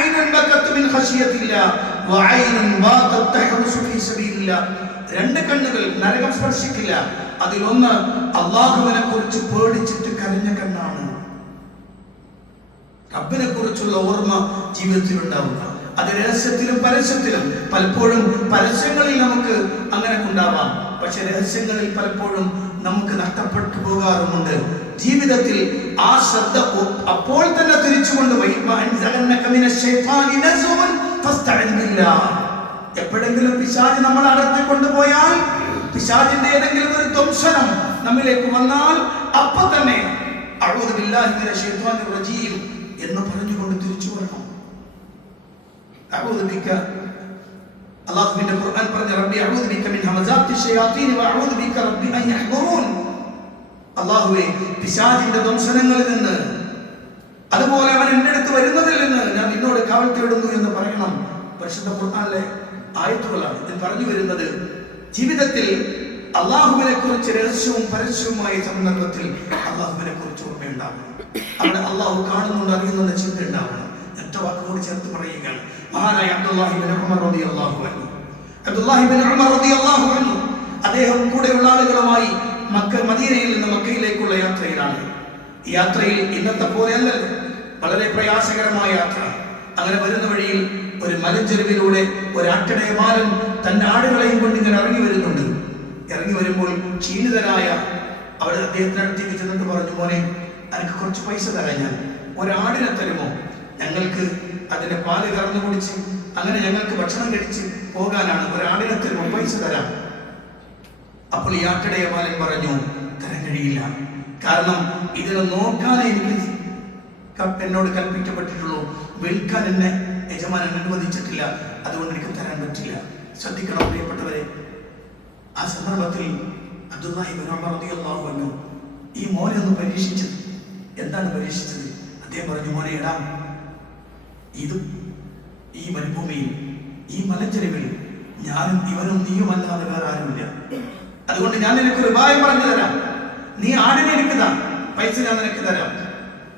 ഐനൻ ബകത്ത് മിൻ ഖശിയത്തില്ലാഹ് വഐനൻ ബാതത് തഹറുസു ഫീ സബീലില്ലാഹ്. 2 കണ്ണുകൾ നരകം സ്പർശിക്കില്ല. അതിലൊന്ന് അല്ലാഹുവിനെ കുറിച്ച് പേടിച്ചിട്ട് കരഞ്ഞ കണ്ണാണ്. റബ്ബിനെ കുറിച്ചുള്ള ഓർമ്മ ജീവിതത്തിൽ ഉണ്ടാവുക. അത് രഹസ്യത്തിലും പരസ്യത്തിലും. പലപ്പോഴും പരസ്യങ്ങളിൽ നമുക്ക് അങ്ങനെ ഉണ്ടാവാം, പക്ഷെ രഹസ്യങ്ങളിൽ പലപ്പോഴും നമുക്ക് നഷ്ടപ്പെട്ടു പോകാറുമുണ്ട്. ജീവിതത്തിൽ ആ ശ്രദ്ധ അപ്പോൾ തന്നെ തിരിച്ചു കൊണ്ടുപോയി. എപ്പോഴെങ്കിലും പിശാച് നമ്മൾ അടർത്തി കൊണ്ടുപോയാൽ, പിശാചിന്റെ ഏതെങ്കിലും ഒരു ധ്വംസനം നമ്മിലേക്ക് വന്നാൽ അപ്പൊ തന്നെ അഊദു ബില്ലാഹി മിനശ് ശൈത്വാനിർ റജീം എന്ന് പറഞ്ഞുകൊണ്ട് തിരിച്ചു വരണം. അഊദു ബിക, അല്ലാഹുവിന്റെ ഖുർആൻ പറഞ്ഞ റബ്ബി അഊദു ബിക മിൻ ഹമസാത്തി ശയാത്തീൻ വ അഊദു ബിക റബ്ബി അൻ യഹ്ദുറൂൻ. അല്ലാഹുവേ, പിശാചിന്റെ ധ്വംസനങ്ങളിൽ നിന്ന്, അതുപോലെ അവൻ എൻ്റെ അടുത്ത് വരുന്നതിൽ നിന്ന് ഞാൻ നിന്നോട് കാവൽ തേടുന്നു എന്ന് പറയണം. പരിശുദ്ധ ഖുർആനിലെ ആയത്തുകളാണ് ഞാൻ പറഞ്ഞു വരുന്നത്. ജീവിതത്തിൽ അള്ളാഹുവിനെ കുറിച്ച് രഹസ്യവും പരസ്യവുമായ സന്ദർഭത്തിൽ അള്ളാഹുവിനെ കുറിച്ച് ഓർമ്മയുണ്ടാവണം. അവിടെ അള്ളാഹു കാണുന്നുണ്ട്, അറിയുന്നുണ്ട് ചിന്ത ഉണ്ടാവണം. ഒറ്റ വാക്കുകൂടി ചേർത്ത് പറയുകയാണ്. മഹാനായ അബ്ദുല്ലാഹിബ്നു ഉമർ റളിയല്ലാഹു അൻഹു അദ്ദേഹം കൂടെയുള്ള ആളുകളുമായി മദീനയിൽ നിന്ന് മക്കയിലേക്കുള്ള യാത്രയിലാണ്. ഈ യാത്രയിൽ ഇന്നത്തെ പോലെ അല്ലല്ലോ, വളരെ പ്രയാസകരമായ യാത്ര. അങ്ങനെ വരുന്ന വഴിയിൽ ഒരു മലഞ്ചെരുവിലൂടെ ഒരു ആട്ടിടയമാരൻ തന്റെ ആടുകളെയും കൊണ്ട് ഇങ്ങനെ ഇറങ്ങി വരുന്നുണ്ട്. ഇറങ്ങി വരുമ്പോൾ ക്ഷീണിതനായ അവിടെ അദ്ദേഹത്തിന് അടുത്തേക്ക് ചെന്നിട്ട് പറഞ്ഞു, മോനെ, എനിക്ക് കുറച്ച് പൈസ തരാം, ഞാൻ ഒരാടിനെ തരുമോ? ഞങ്ങൾക്ക് അതിന്റെ പാല് കറന്നു കുടിച്ച് അങ്ങനെ ഞങ്ങൾക്ക് ഭക്ഷണം കഴിച്ച് പോകാനാണ്, ഒരാടിനെ തരുമോ? പൈസ തരാം. അപ്പോൾ ഈ ആട്ടിടയമാരൻ പറഞ്ഞു, തരാൻ കഴിയില്ല, കാരണം ഇതിനെ നോക്കാനേ എനിക്ക് എന്നോട് കൽപ്പിക്കപ്പെട്ടിട്ടുള്ളൂ, വിൽക്കാൻ എന്നെ യജമാനൻ അനുവദിച്ചിട്ടില്ല, അതുകൊണ്ട് എനിക്ക് തരാൻ പറ്റില്ല. ശ്രദ്ധിക്കണം പ്രിയപ്പെട്ടവരെ. ആ സന്ദർഭത്തിൽ അബ്ദുല്ലാഹിബ്നു ഉമർ റളിയല്ലാഹു അൻഹു ഈ മോനെ ഒന്ന് പരീക്ഷിച്ചത്. എന്താണ് പരീക്ഷിച്ചത്? അദ്ദേഹം പറഞ്ഞു, മോനെ, എടാ, ഈ മരുഭൂമിയിൽ, ഈ മലഞ്ചെരുവിൽ ഞാനും ഇവനും നീയുമല്ലാതെ വേറെ ആരുമില്ല. അതുകൊണ്ട് ഞാൻ നിനക്കൊരു ഉപായം പറഞ്ഞു തരാം. നീ ആടിനെ എനിക്ക് താ, പൈസ ഞാൻ നിനക്ക് തരാം.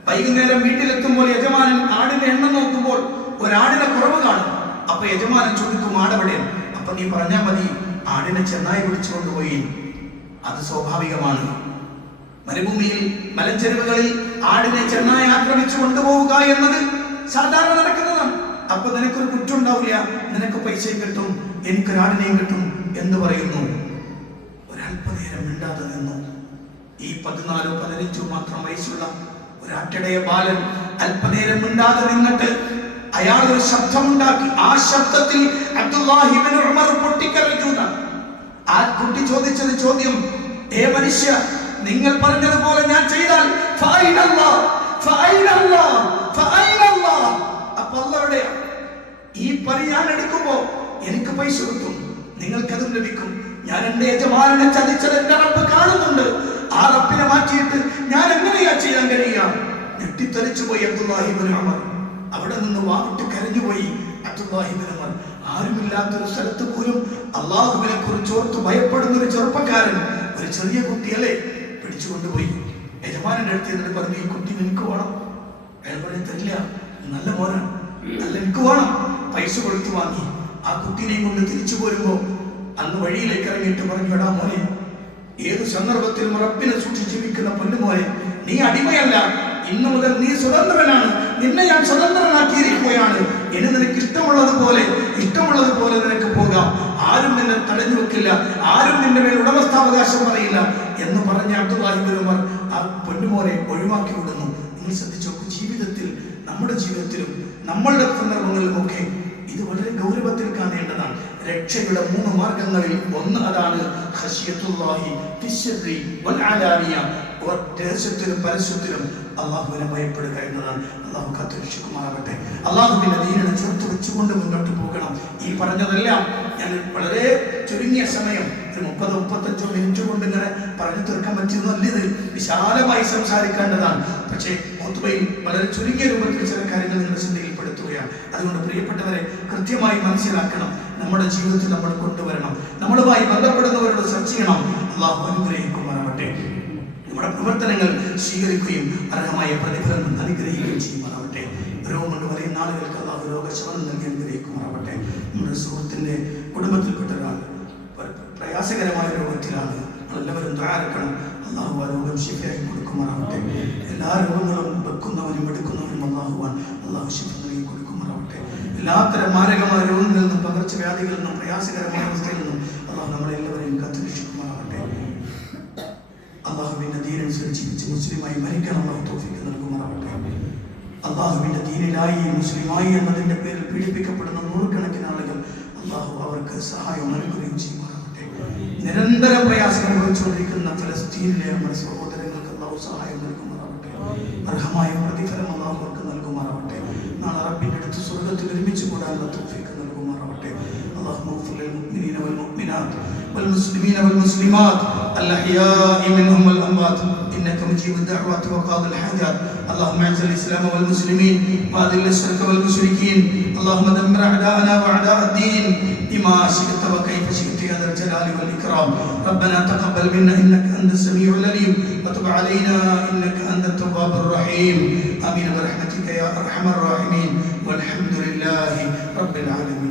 വൈകുന്നേരം വീട്ടിലെത്തുമ്പോൾ യജമാനൻ ആടിന്റെ എണ്ണം നോക്കുമ്പോൾ ഒരാടിനെ കുറവ് കാണും. അപ്പൊ യജമാനൻ ചോദിക്കും, ആടെവിടെയാണ്? അപ്പൊ നീ പറഞ്ഞാൽ മതി, ആടിനെ ചെന്നായി പിടിച്ചു കൊണ്ടുപോയി. അത് സ്വാഭാവികമാണ്. മരുഭൂമിയിൽ, മലഞ്ചെരുവുകളിൽ ആടിനെ ചെന്നായി ആക്രമിച്ചു കൊണ്ടുപോവുക എന്നത് സാധാരണ നടക്കുന്നതാണ്. അപ്പൊ നിനക്കൊരു കുറ്റം ഉണ്ടാവില്ല, നിനക്ക് പൈസയും കിട്ടും, എനിക്കൊരാടിനെയും കിട്ടും എന്ന് പറയുന്നു. ഒരല്പനേരം മിണ്ടാതെ നിന്നു. ഈ 14-15 മാത്രം വയസ്സുള്ള ഒരാട്ടിടയ ബാലൻ അല്പനേരം മിണ്ടാതെ നിന്നിട്ട് അയാൾ ഒരു ശബ്ദമുണ്ടാക്കി. ആ ശബ്ദത്തിൽ അബ്ദുല്ലാഹിബ്നു ഉമർ പൊട്ടിക്കരഞ്ഞു. ആ കുട്ടി ചോദിച്ചത് ചോദ്യം, ഏ മനുഷ്യ, നിങ്ങൾ പറഞ്ഞതുപോലെ ഞാൻ ചെയ്താൽ അപ്പൊ അല്ലാഹ് ഈ പണി ഞാൻ എടുക്കുമ്പോ എനിക്ക് പൈസ കിട്ടും, നിങ്ങൾക്കതും ലഭിക്കും. ഞാൻ എന്റെ യജമാനനെ ചതിച്ചത് എന്റെ റബ്ബ് കാണുന്നുണ്ട്. ആ റബ്ബിനെ മാറ്റിയിട്ട് ഞാൻ എങ്ങനെയാ ചെയ്യാൻ കഴിയുക? ഞെട്ടിത്തെറിച്ചു പോയി അബ്ദുല്ലാഹിബ്നു ഉമർ. അവിടെ നിന്ന് വാവിട്ട് കരഞ്ഞുപോയി അബ്ദുല്ലാഹിബ്നു ഉമർ. ആരുമില്ലാത്തൊരു സ്ഥലത്ത് പോലും അള്ളാഹുവിനെ കുറിച്ച് ഓർത്ത് ഭയപ്പെടുന്ന ഒരു ചെറുപ്പക്കാരൻ, ഒരു ചെറിയ കുട്ടിയല്ലേ, പിടിച്ചുകൊണ്ടുപോയി യജമാനന്റെ അടുത്ത് എന്നിട്ട് പറഞ്ഞു, ഈ കുട്ടി നിനക്ക് വേണം. അയാൾ പറഞ്ഞു, തരില്ല, നല്ല മോനാണ്, നല്ല എനിക്ക് വേണം. പൈസ കൊടുത്തു വാങ്ങി. ആ കുട്ടീനെയും കൊണ്ട് തിരിച്ചു പോരുമ്പോ അന്ന് വഴിയിലേക്ക് ഇറങ്ങിയിട്ട് പറഞ്ഞു, എടാ മോനെ, ഏത് സന്ദർഭത്തിലും റബ്ബിനെ സൂക്ഷിച്ച് ജീവിക്കുന്ന പൊന്നുമോനെ, നീ അടിമയല്ല, ഇന്നു മുതൽ നീ സ്വതന്ത്രനാണ്. നിന്നെ ഞാൻ സ്വതന്ത്രനാക്കിയിരിക്കുകയാണ്. ഇനി നിനക്ക് ഇഷ്ടമുള്ളതുപോലെ നിനക്ക് പോകാം. ആരും നിന്നെ തടഞ്ഞു വെക്കില്ല, ആരും നിന്റെ മേൽ ഉടമസ്ഥാവകാശം പറയില്ല എന്ന് പറഞ്ഞ അബ്ദുല്ലാഹിബ്നു ഉമർ ആ പൊന്നുമോനെ ഒഴിവാക്കി വിടുന്നു. നിങ്ങൾ ശ്രദ്ധിച്ചു നോക്കൂ, ജീവിതത്തിൽ, നമ്മുടെ ജീവിതത്തിലും നമ്മളുടെ സന്ദർഭങ്ങളിലുമൊക്കെ ഇത് വളരെ ഗൗരവത്തിൽ കാണേണ്ടതാണ്. രക്ഷയുടെ 3 മാർഗങ്ങളിൽ ഒന്ന് അതാണ് ഖശിയത്തുല്ലാഹി ഫിശ്ശിറി വൽ അലാനിയ. രഹസ്യത്തിലും പരസ്യത്തിലും അള്ളാഹുവിനെ ഭയപ്പെടുക എന്നതാണ്. അള്ളാഹു കാത്തുരക്ഷിക്കുമാറാകട്ടെ. അള്ളാഹുവിന്റെ ദീനിനെ ചേർത്ത് വെച്ചുകൊണ്ട് മുന്നോട്ട് പോകണം. ഈ പറഞ്ഞതെല്ലാം ഞാൻ വളരെ ചുരുങ്ങിയ സമയം, ഒരു 30-35 മിനിറ്റ് കൊണ്ട് ഇങ്ങനെ പറഞ്ഞു തീർക്കാൻ പറ്റുന്നതല്ല. ഇത് വിശാലമായി സംസാരിക്കേണ്ടതാണ്. പക്ഷേ ഖുതുബയിൽ വളരെ ചുരുങ്ങിയ രൂപത്തിൽ ചില കാര്യങ്ങൾ നിങ്ങളുടെ ചിന്തയിൽപ്പെടുത്തുകയാണ്. അതുകൊണ്ട് പ്രിയപ്പെട്ടവരെ, കൃത്യമായി മനസ്സിലാക്കണം, നമ്മുടെ ജീവിതത്തിൽ നമ്മൾ കൊണ്ടുവരണം. നമ്മളുമായി ബന്ധപ്പെടുന്നവരോട് ചർച്ച ചെയ്യണം. അള്ളാഹു അനുഗ്രഹിക്കുമാറാവട്ടെ. നമ്മുടെ പ്രവർത്തനങ്ങൾ സ്വീകരിക്കുകയും അർഹമായ പ്രതിഫലം അനുഗ്രഹിക്കുകയും ചെയ്യുമാറാവട്ടെ. രോഗം കൊണ്ട് വലിയ നാളുകൾക്ക് അള്ളാഹു രോഗശമനം നൽകി അനുഗ്രഹിക്കുമാറാവട്ടെ. നമ്മുടെ സുഹൃത്തിന്റെ കുടുംബത്തിൽപ്പെട്ട ഒരാൾ പ്രയാസകരമായ രോഗത്തിലാണ്. നമ്മളെല്ലാവരും ദ്വാരക്കണം. അള്ളാഹു ആ രോഗം ശിഫയായി കൊടുക്കുമാറാവട്ടെ. എല്ലാ രോഗങ്ങളും വെക്കുന്നവനും എടുക്കുന്നവനും അള്ളാഹു ശിഫ നൽകി കൊടുക്കുമാറാവട്ടെ. എല്ലാത്തരം മാരകമായ രോഗങ്ങളിൽ നിന്നും, പകർച്ചവ്യാധികളിൽ നിന്നും, പ്രയാസകരമായ അവസ്ഥയിൽ നിന്നും അള്ളാഹു നമ്മളെല്ലാവരെയും കാത്തുരക്ഷിക്കുമാറാവട്ടെ. അള്ളാഹുവിന്റെ ദീനനുസരിച്ച് ജീവിച്ച് മുസ്ലിമായി മരിക്കണം അല്ലാഹു തൗഫീഖ് നൽകുമാറാവട്ടെ. അള്ളാഹുവിന്റെ ദീനിലായി മുസ്ലിമായി എന്നതിന്റെ പേരിൽ പീഡിപ്പിക്കപ്പെടുന്ന നൂറുകണക്കിന് ആളുകൾ അള്ളാഹു അവർക്ക് സഹായം നൽകുകയും ചെയ്യുമാറാവട്ടെ. നിരന്തര പ്രയാസം അനുഭവിച്ചുകൊണ്ടിരിക്കുന്ന ഫലസ്തീനിലെ നമ്മുടെ സഹോദരങ്ങൾക്ക് അള്ളാഹു സഹായം നൽകുമാറാവട്ടെ. അർഹമായ പ്രതിഫലം അള്ളാഹു അവർക്ക് നൽകുമാറാവട്ടെ. നാളെ റബ്ബിന്റെ അടുത്ത് സ്വർഗ്ഗത്തിൽ ഒരുമിച്ച് കൂടാനുള്ള തൗഫീഖ് നൽകുമാറാവട്ടെ. اللهم اغفر للمؤمنين والمؤمنات والمسلمين والمسلمات الأحياء منهم والأموات إنك مجيب الدعوات وقاضي الحاجات. اللهم اعز الإسلام والمسلمين وأذل الشرك والمشركين. اللهم دمر أعداءنا وأعداء الدين بما شئت وكيف شئت يا ذا الجلال والإكرام. ربنا تقبل منا إنك أنت السميع العليم وتب علينا إنك أنت التواب الرحيم. آمين برحمتك يا أرحم الراحمين والحمد لله رب العالمين.